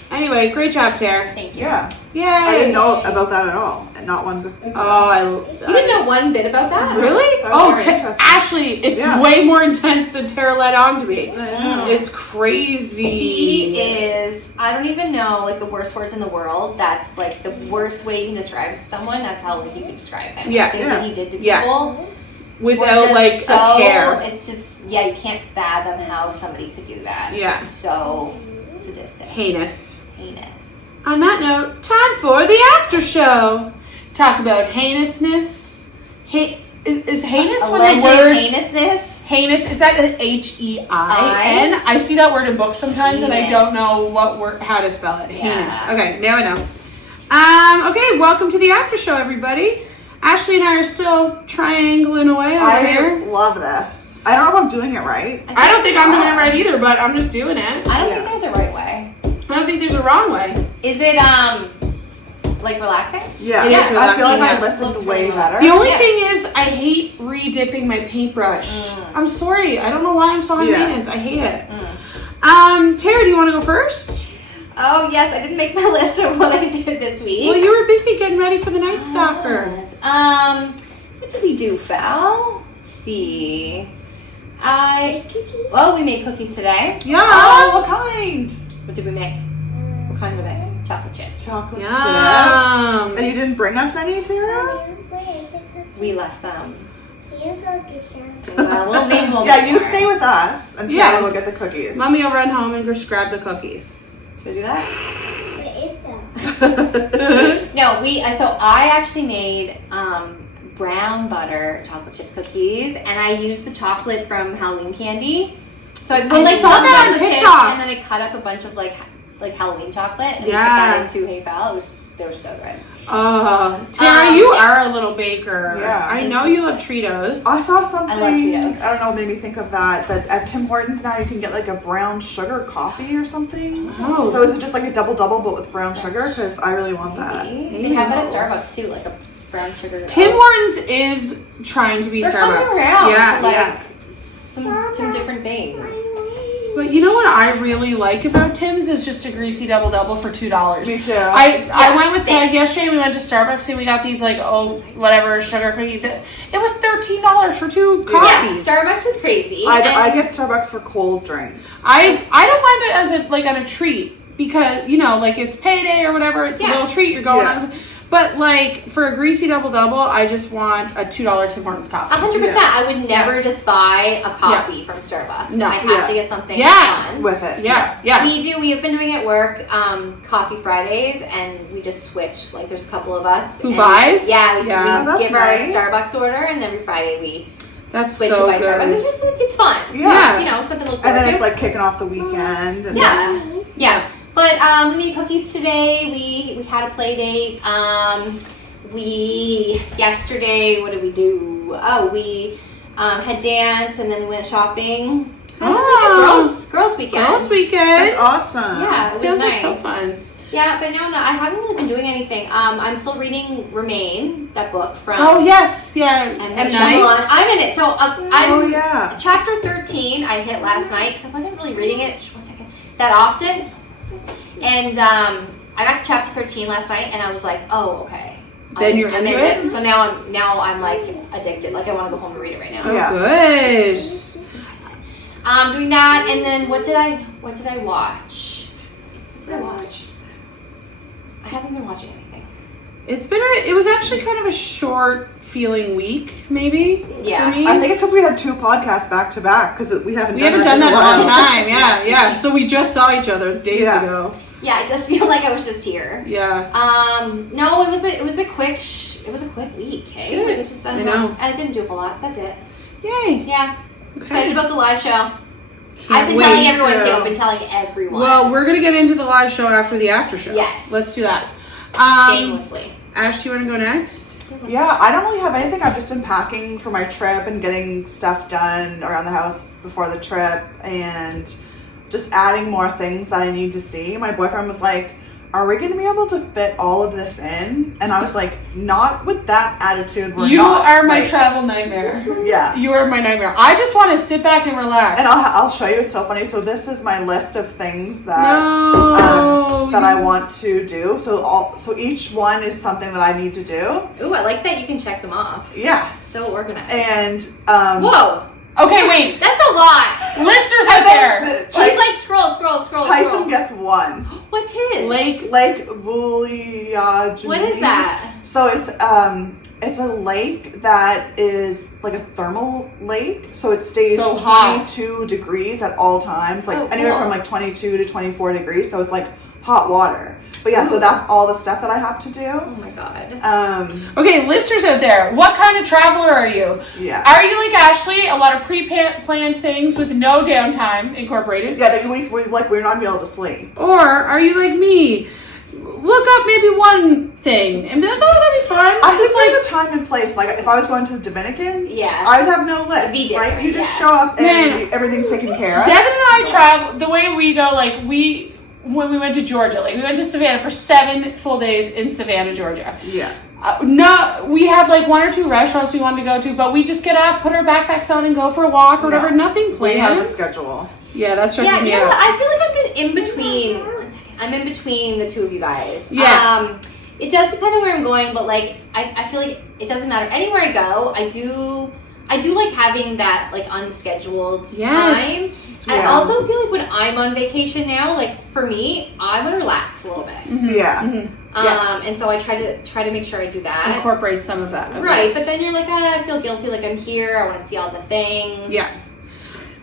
Anyway, great job, Tara. Thank you. Yeah. Yay! I didn't know about that at all. And not one bit. You didn't know one bit about that? Really? That was very interesting. Ashley, it's way more intense than Tara let on to be. I know. It's crazy. He is, I don't even know, like, the worst words in the world. That's, like, the worst way you can describe someone. That's how, like, you could describe him. Yeah. Things that he did to Yeah. people. Without, like, a care. It's just, you can't fathom how somebody could do that. Yeah. It's so sadistic. Heinous. On that note, time for the after show. Talk about heinousness. Is heinous when the word heinousness? Heinous, is that Hein? I see that word in books sometimes, and I don't know how to spell it. Heinous. Okay, now I know. Okay, welcome to the after show, everybody. Ashley and I are still triangling away over here. I love this. I don't know if I'm doing it right. I don't think I'm doing it right either, but I'm just doing it. I don't think there's a right way. I don't think there's a wrong way. Is it like relaxing? Yeah, It is I feel like I relaxing, listened Looks way really better. The only thing is, I hate re-dipping my paintbrush. I'm sorry. I don't know why I'm so high maintenance. I hate it. Tara, do you want to go first? Oh, yes. I didn't make my list of what I did this week. Well, you were busy getting ready for the Night Stalker. What did we do, Val? Let's see. We made cookies today. Yeah. Oh, what kind? What did we make? What kind were they? Chocolate chip. Chocolate chip. Yum. And you didn't bring us any, Tara? We left them. You go get them. Well, maybe we'll Yeah, make you more. stay with us and Yeah. Tara will get the cookies. Mommy will run home and just grab the cookies. Should we do that? Where is them? No, so I actually made brown butter chocolate chip cookies, and I used the chocolate from Halloween candy. So I put I like saw some that on chocolate chips, TikTok. and then I cut up a bunch of like Halloween chocolate, and Yeah. put that into Hey Val. They were so good. Tara, you are a little baker. Yeah. I know you love Cheetos. I saw something, I love Cheetos. I don't know, made me think of that, but at Tim Hortons now you can get like a brown sugar coffee or something. Oh. So is it just like a double but with brown sugar? Because I really want that. Maybe. They have it at Starbucks too, like a brown sugar. Tim Hortons is trying to be They're Starbucks. coming around Yeah, to like yeah. some different things. But you know what I really like about Tim's is just a greasy double for $2. Me too. I went with Peg yesterday. We went to Starbucks and we got these like whatever sugar cookie. It was $13 for 2 Yeah, coffees. Starbucks is crazy. I get Starbucks for cold drinks. I don't mind it as on a treat because like it's payday or whatever. It's a little treat you're going on. But like for a greasy double, I just want a $2 Tim Hortons coffee. 100%. I would never just buy a coffee from Starbucks. No. I have to get something Yeah. fun. With it. Yeah. We have been doing at work Coffee Fridays, and we just switch. Like there's a couple of us Who and buys? Yeah, we that's give nice. our Starbucks order, and every Friday we That's switch so to buy good. Starbucks. It's just like it's fun. Yeah. It's, something to look And forward then to. it's like kicking off the weekend. And Yeah. But we made cookies today. We had a play date. Yesterday, what did we do? Oh, we had dance, and then we went shopping. Girls weekend. Girls weekend. That's awesome. Yeah, it was Sounds nice. like so fun. Yeah, but no, I haven't really been doing anything. I'm still reading Remain, that book from. Oh yes, yeah. M. And Shyamalan. nice. I'm in it. So I'm yeah. chapter 13. I hit last night because I wasn't really reading it. One second. That often, and I got to chapter 13 last night, and I was like, oh, okay. Then you're I'm into in it? this. So now I'm like addicted. Like I want to go home and read it right now. Yeah. Good. Doing that, and then what did I watch? What did I watch? I haven't been watching anything. It was actually kind of a short feeling week, maybe. Yeah. For me. I think it's because we had 2 podcasts back to back because we haven't done that in a long while. time. Yeah. So we just saw each other days ago. Yeah, it does feel like I was just here. Yeah. No, it was a quick week. Hey, Good. like, it just I know. I didn't do a whole lot. That's it. Yay. Yeah. Excited about the live show. Can't I've been wait telling everyone to. too. I've been telling everyone. Well, we're gonna get into the live show after the after show. Yes. Let's do that. shamelessly. Ash, do you want to go next? Yeah, I don't really have anything. I've just been packing for my trip and getting stuff done around the house before the trip and just adding more things that I need to see. My boyfriend was like, are we going to be able to fit all of this in? And I was like, not with that attitude. You are my like, travel nightmare. Yeah. You are my nightmare. I just want to sit back and relax. And I'll show you. It's so funny. So this is my list of things that No. that I want to do. So each one is something that I need to do. Ooh, I like that you can check them off. Yes. So organized. And Whoa, Okay, wait. that's a lot. Listeners out there. She's like scroll. Tyson gets one. What's his? Lake Vuliajani. What is that? So it's a lake that is like a thermal lake. So it stays So hot. 22 degrees at all times, like Oh, anywhere cool. from like 22 to 24 degrees. So it's like hot water. But yeah, so that's all the stuff that I have to Oh do. my god. Okay, listeners out there, what kind of traveler are you? Yeah. Are you like Ashley, a lot of pre-planned things with no downtime incorporated? Yeah, we're not gonna be able to sleep. Or are you like me? Look up maybe one thing and be like, oh, that'd be fun. I think Just like, there's a time and place. Like if I was going to the Dominican, Yeah. I would have no list, It'd be right? different, You just yeah. show up and Man. everything's taken care of. Devin and I travel, the way we go, like when we went to Georgia, like we went to Savannah for 7 full days in Savannah, Georgia. Yeah. No, we had like 1 or 2 restaurants we wanted to go to, but we just get up, put our backpacks on, and go for a walk or whatever. Yeah. Nothing planned. We have a schedule. yeah, that stresses Yeah, me you know what? out. I feel like I've been in between. One second. I'm in between the two of you guys. Yeah. It does depend on where I'm going, but like I feel like it doesn't matter. Anywhere I go, I do like having that like unscheduled Yes. time. I Yeah. also feel like when I'm on vacation now, like for me, I want to relax a little bit. Yeah. And so I try to make sure I do that. Incorporate some of that. Right, but then you're like, I feel guilty, like I'm here, I want to see all the things. Yeah.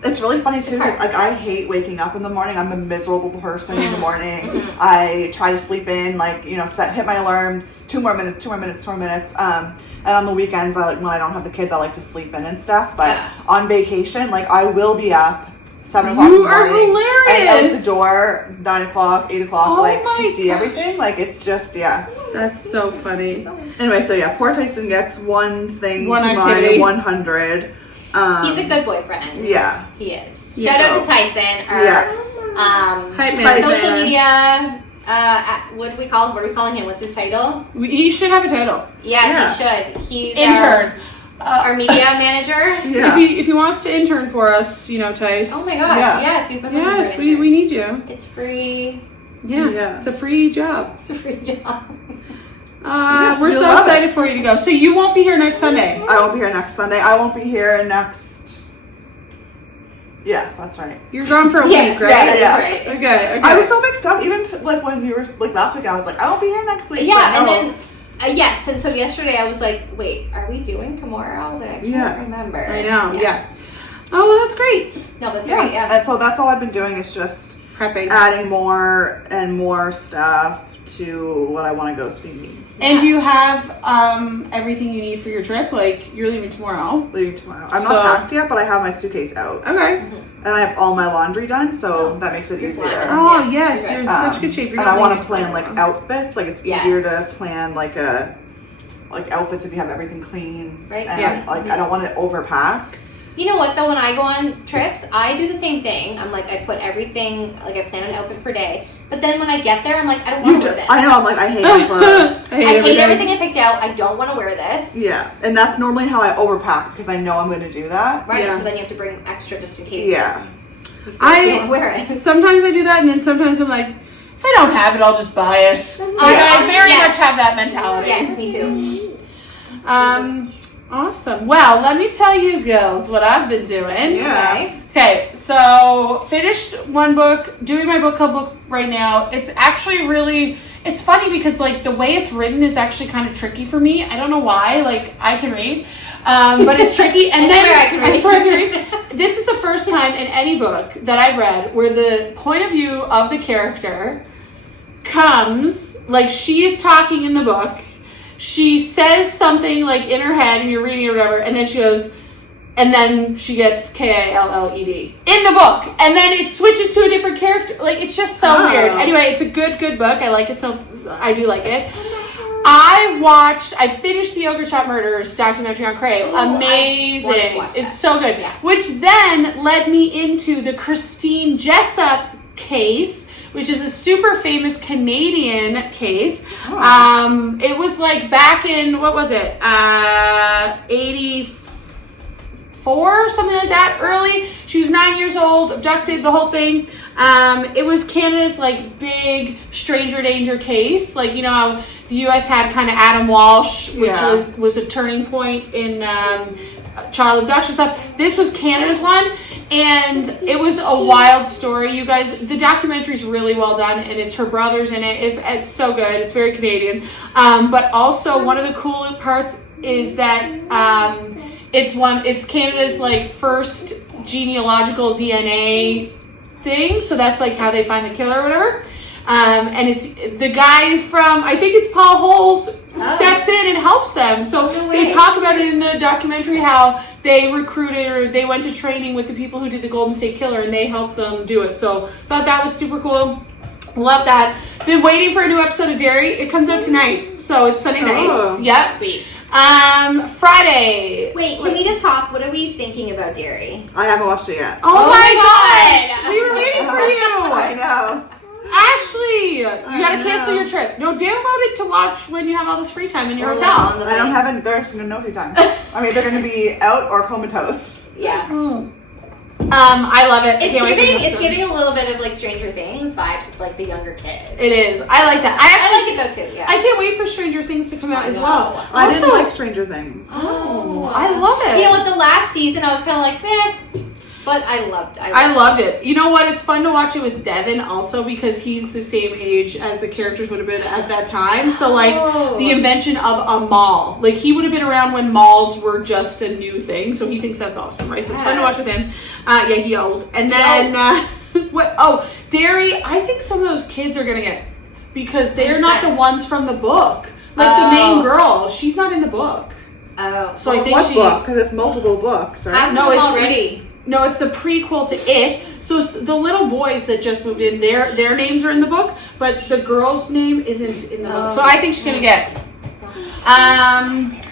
It's really funny too because It's like I hate waking up in the morning. I'm a miserable person in the morning. I try to sleep in, like hit my alarms. 2 more minutes. And on the weekends, I when I don't have the kids, I like to sleep in and stuff. But Yeah. on vacation, like I will be up 7 o'clock in You the are morning and out hilarious. the door 9 o'clock, 8 o'clock, Oh like my to see gosh. everything. Like it's just That's so funny. Anyway, so yeah, poor Tyson gets one thing One to activity. my 100. He's a good boyfriend. Yeah. He is. Yeah. Shout out to Tyson. Our, Yeah. Hype Hype man. social man. media. What are we calling him? What's his title? He should have a title. Yeah, Yeah. he should. He's Intern. Our media manager. Yeah. If he wants to intern for us, Tice. Oh my gosh! Yeah. Yes, we've been looking for Yes, an we intern. need you. It's free. Yeah, Yeah. it's a free job. Free job. We're you'll so love excited for you to go. So you won't be here next Sunday. I won't be here next Sunday. I won't be here next. Yes, that's right. You're gone for a Yes, week, right? that's Yeah. right. Okay. I was so mixed up. Even like when you were like last week, I was like, I won't be here next week. Yeah, but and no. then yes, and so yesterday I was like, wait, are we doing tomorrow? I was like, I can't Yeah. remember. I know. Yeah. Oh, well, that's great. No, that's right. Yeah. And so that's all I've been doing is just Prepping. adding more and more stuff to what I want to go see. And do you have everything you need for your trip? Like, you're leaving tomorrow. Leaving tomorrow. I'm So- not packed yet, but I have my suitcase out. Okay. And I have all my laundry done, so that makes it You're easier. fine. Oh, Yeah, yes. you're You're in good. such good shape. You're And not I want to leaving plan like tomorrow. outfits. Like it's Yes. easier to plan like outfits if you have everything clean. Right. And Yeah. I don't want to overpack. You know what though? When I go on trips, I do the same thing. I'm like, I put everything, like I plan an outfit per day. But then when I get there, I'm like, I don't want to wear this. I know. I'm like I hate my clothes. I I hate everything I picked out. I don't want to wear this. Yeah, and that's normally how I overpack because I know I'm going to do that. Right. Yeah. So then you have to bring extra just in case. Yeah. You I- can't wear it. Sometimes I do that, and then sometimes I'm like, If I don't have it, I'll just buy it. I very Yes. much have that mentality. Yes, me too. awesome. Well, let me tell you girls what I've been doing. Yeah. Okay. Okay, so finished one book, doing my book club book right now. It's actually really, it's funny because like the way it's written is actually kind of tricky for me. I don't know why, like I can read, but it's tricky. And I swear I can read. This is the first time in any book that I've read where the point of view of the character comes, like she is talking in the book, she says something like in her head and you're reading or whatever, and then she goes, and then she gets K-I-L-L-E-D in the book, and then it switches to a different character. Like, it's just so weird. Anyway, it's a good book. I like it, so I do like it. I finished the Ogre Shop Murders documentary on Crave. Amazing. It's so good. Yeah. Which then led me into the Christine Jessup case, which is a super famous Canadian case. Oh. It was like back in, what was it? 84, something like that, early. She was 9 years old, abducted, the whole thing. It was Canada's like big stranger danger case. Like, you know how the U.S. had kind of Adam Walsh, which was a turning point in child abduction stuff. This was Canada's one, and it was a wild story, you guys. The documentary's really well done, and it's her brother's in it. It's so good. It's very Canadian. But also one of the cool parts is that it's Canada's like first genealogical DNA thing, so that's like how they find the killer or whatever. And it's the guy from, I think it's Paul Holes, steps in and helps them. So they talk about it in the documentary how they recruited or they went to training with the people who did the Golden State Killer and they helped them do it. So thought that was super cool. Love that. Been waiting for a new episode of Derry. It comes out tonight, so it's Sunday nights. Yep. Sweet. Friday. Wait, can we just talk? What are we thinking about Derry? I haven't watched it yet. Oh my gosh! We were waiting for you. I know. Ashley, you gotta cancel your trip. No, download it to watch when you have all this free time in your hotel. I don't have any, there's no free time. I mean, they're gonna be out or comatose. Yeah. I love it. It's giving a little bit of like Stranger Things vibes with like the younger kids. It is. I like that. I like it though too. Yeah. I can't wait for Stranger Things to come out as well. I didn't like Stranger Things. Oh, I love it. You know what? The last season I was kind of like, meh. But I loved it. You know what? It's fun to watch it with Devin also because he's the same age as the characters would have been at that time. So like the invention of a mall. Like he would have been around when malls were just a new thing. So he thinks that's awesome, right? So it's fun to watch with him. He old. And then Derry, I think some of those kids are gonna get because they're not the ones from the book. Like the main girl, she's not in the book. Oh. So I think what book? Because it's multiple books, right? No, it's already. No, it's the prequel to It. So the little boys that just moved in, their names are in the book, but the girl's name isn't in the book. So I think she's gonna get. And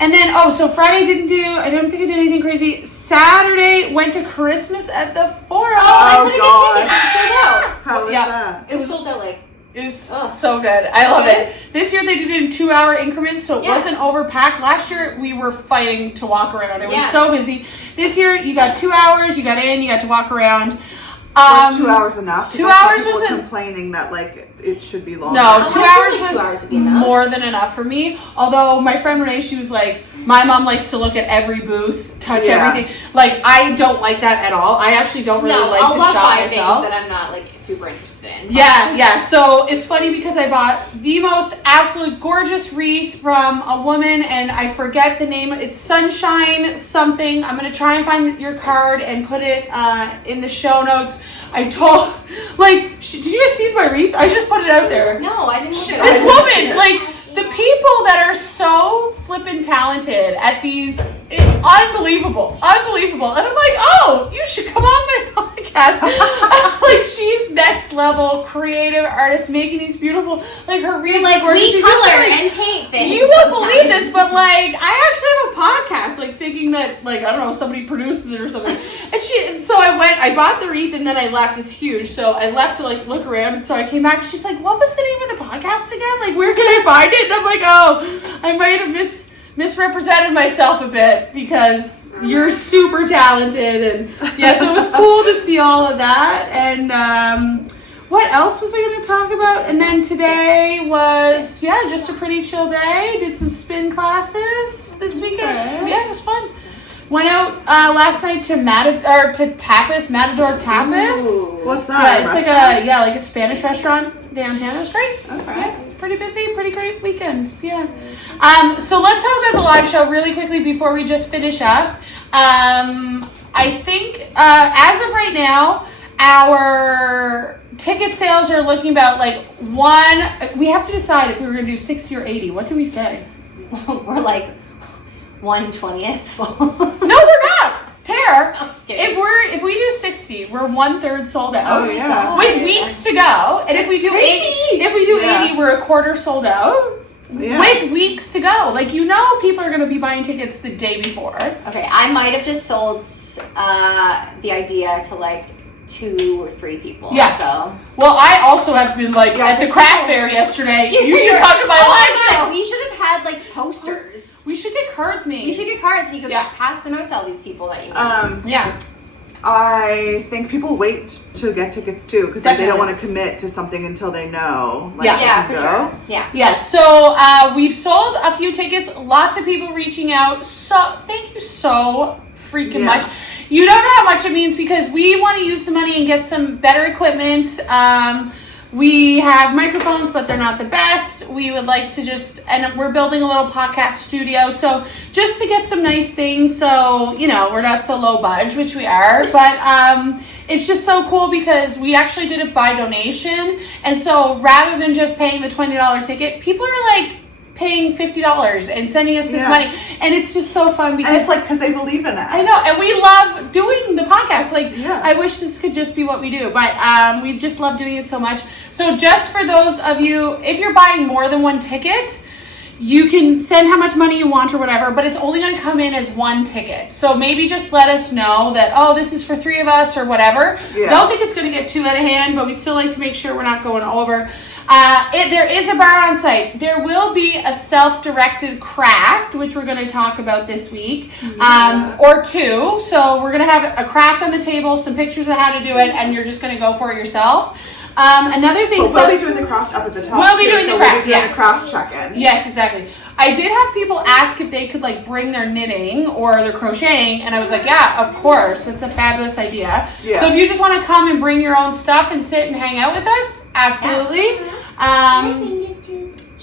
then so Friday I don't think I did anything crazy. Saturday went to Christmas at the Forum. I couldn't get tickets. It was sold out. How was that? It was sold out like. It was so good. I love it. This year they did it in 2-hour increments, so it wasn't overpacked. Last year we were fighting to walk around. It was so busy. This year you got 2 hours, you got to walk around. Was 2 hours enough? 2 hours was complaining that like it should be longer. No, 2 hours was more than enough for me. Although my friend Renee, she was like, my mom likes to look at every booth, touch everything. Like I don't like that at all. I actually don't really like to shop myself. That I'm not like super interested in. Yeah. So it's funny because I bought the most absolute gorgeous wreath from a woman, and I forget the name. It's Sunshine something. I'm gonna try and find your card and put it in the show notes. I told, did you guys see my wreath? I just put it out there. No, I didn't. This woman, the people that are so flippin' talented at these, unbelievable. And I'm like, oh, you should come on my podcast. She's next level creative artist making these beautiful, her real we color and paint things. You won't believe this, but I actually have a podcast, thinking that I don't know, somebody produces it or something. And so I bought the wreath and then I left. It's huge, so I left to look around. And so I came back. And she's like, "What was the name of the podcast again? Where can I find it?" And I'm like, "Oh, I might have misrepresented myself a bit because you're super talented." And so it was cool to see all of that. And what else was I going to talk about? And then today was just a pretty chill day. Did some spin classes this weekend. It was fun. Went out last night to Matador Tapas. Ooh. What's that? Yeah, it's like a Spanish restaurant downtown. It was great. Okay. Yeah, pretty busy, pretty great weekends. Yeah. So let's talk about the live show really quickly before we just finish up. I think as of right now, our ticket sales are looking about like we have to decide if we were going to do 60 or 80. What do we say? We're like 1/20th full. No, we're not. Tara, I'm just kidding. if we do 60, we're 1/3 sold out. Oh, yeah. With weeks to go. And if we do crazy. 80, we're a quarter sold out. Yeah. With weeks to go. Like, people are going to be buying tickets the day before. Okay, I might have just sold the idea to like 2 or 3 people. Yeah. So. Well, I also have been like at the craft fair yesterday. You should come to my live show. We should have had like posters. We should get cards made. You should get cards and you could pass them out to all these people that you meet. Yeah. I think people wait to get tickets too because they don't Definitely. want to commit to something until they know. Like, Yeah. they Yeah, can for go. sure. Yeah. Yeah, so we've sold a few tickets. Lots of people reaching out. So thank you so freaking much. You don't know how much it means because we want to use the money and get some better equipment. We have microphones, but they're not the best. We would like to and we're building a little podcast studio. So just to get some nice things. So, we're not so low budge, which we are, but, it's just so cool because we actually did it by donation. And so rather than just paying the $20 ticket, people are like paying $50 and sending us this money. And it's just so fun because And it's like because they believe in us. I know, and we love doing the podcast. Like, Yeah. I wish this could just be what we do, but we just love doing it so much. So just for those of you, if you're buying more than one ticket, you can send how much money you want or whatever, but it's only going to come in as one ticket. So maybe just let us know that, this is for 3 of us or whatever. Yeah. Don't think it's going to get too out of hand, but we still like to make sure we're not going over. There is a bar on site. There will be a self-directed craft, which we're going to talk about this week, or 2. So we're going to have a craft on the table, some pictures of how to do it, and you're just going to go for it yourself. Another thing. But we'll be doing the craft up at the top. We'll be doing too, the so craft, We'll be doing yes. the craft check-in. Yes, exactly. I did have people ask if they could bring their knitting or their crocheting, and I was like, yeah, of course. That's a fabulous idea. Yeah. So if you just want to come and bring your own stuff and sit and hang out with us, absolutely.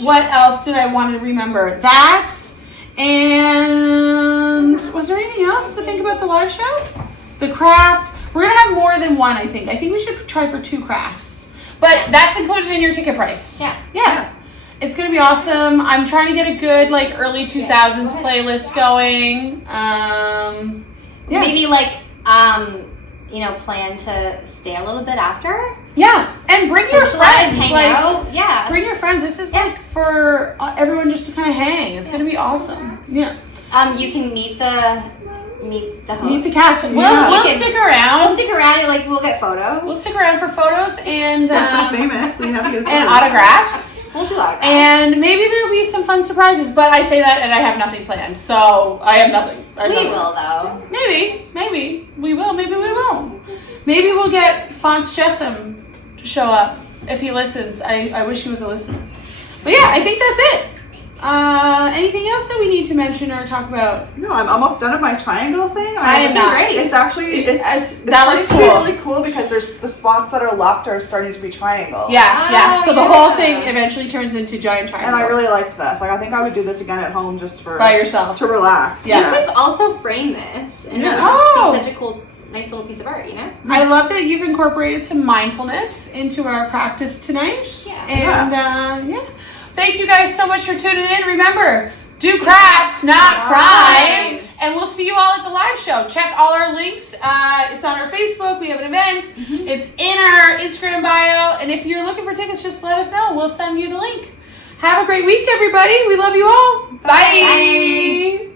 What else did I want to remember? That, and was there anything else to think about the live show? The craft. We're going to have more than one, I think. I think we should try for 2 crafts. But that's included in your ticket price. Yeah. It's going to be awesome. I'm trying to get a good, early 2000s playlist going. Maybe plan to stay a little bit after. Yeah. And bring your friends. Hang out. Yeah. Bring your friends. This is for everyone just to kind of hang. It's going to be awesome. Yeah. You can meet the host. Meet the cast. We'll stick around. We'll stick around. We'll get photos. We'll stick around for photos and We're so famous. We have to get and autographs. We'll do autographs. And maybe there'll be some fun surprises. But I say that and I have nothing planned. So I have nothing. We will though. Maybe we will. Maybe we won't. Maybe we'll get Fonz Jessam to show up if he listens. I wish he was a listener. But yeah, I think that's it. Anything else that we need to mention or talk about? No, I'm almost done with my triangle thing. I am not. Great. It's actually it's that looks starting cool. to be really cool because there's the spots that are left are starting to be triangles. Yeah. Oh, So the whole thing eventually turns into giant triangles. And I really liked this. I think I would do this again at home just for By yourself. to relax. Yeah. You could also frame this, and it would Oh. just be such a cool, nice little piece of art. I love that you've incorporated some mindfulness into our practice tonight. Yeah. And thank you guys so much for tuning in. Remember, do crafts, not crime. And we'll see you all at the live show. Check all our links. It's on our Facebook. We have an event. It's in our Instagram bio. And if you're looking for tickets, just let us know. We'll send you the link. Have a great week, everybody. We love you all. Bye.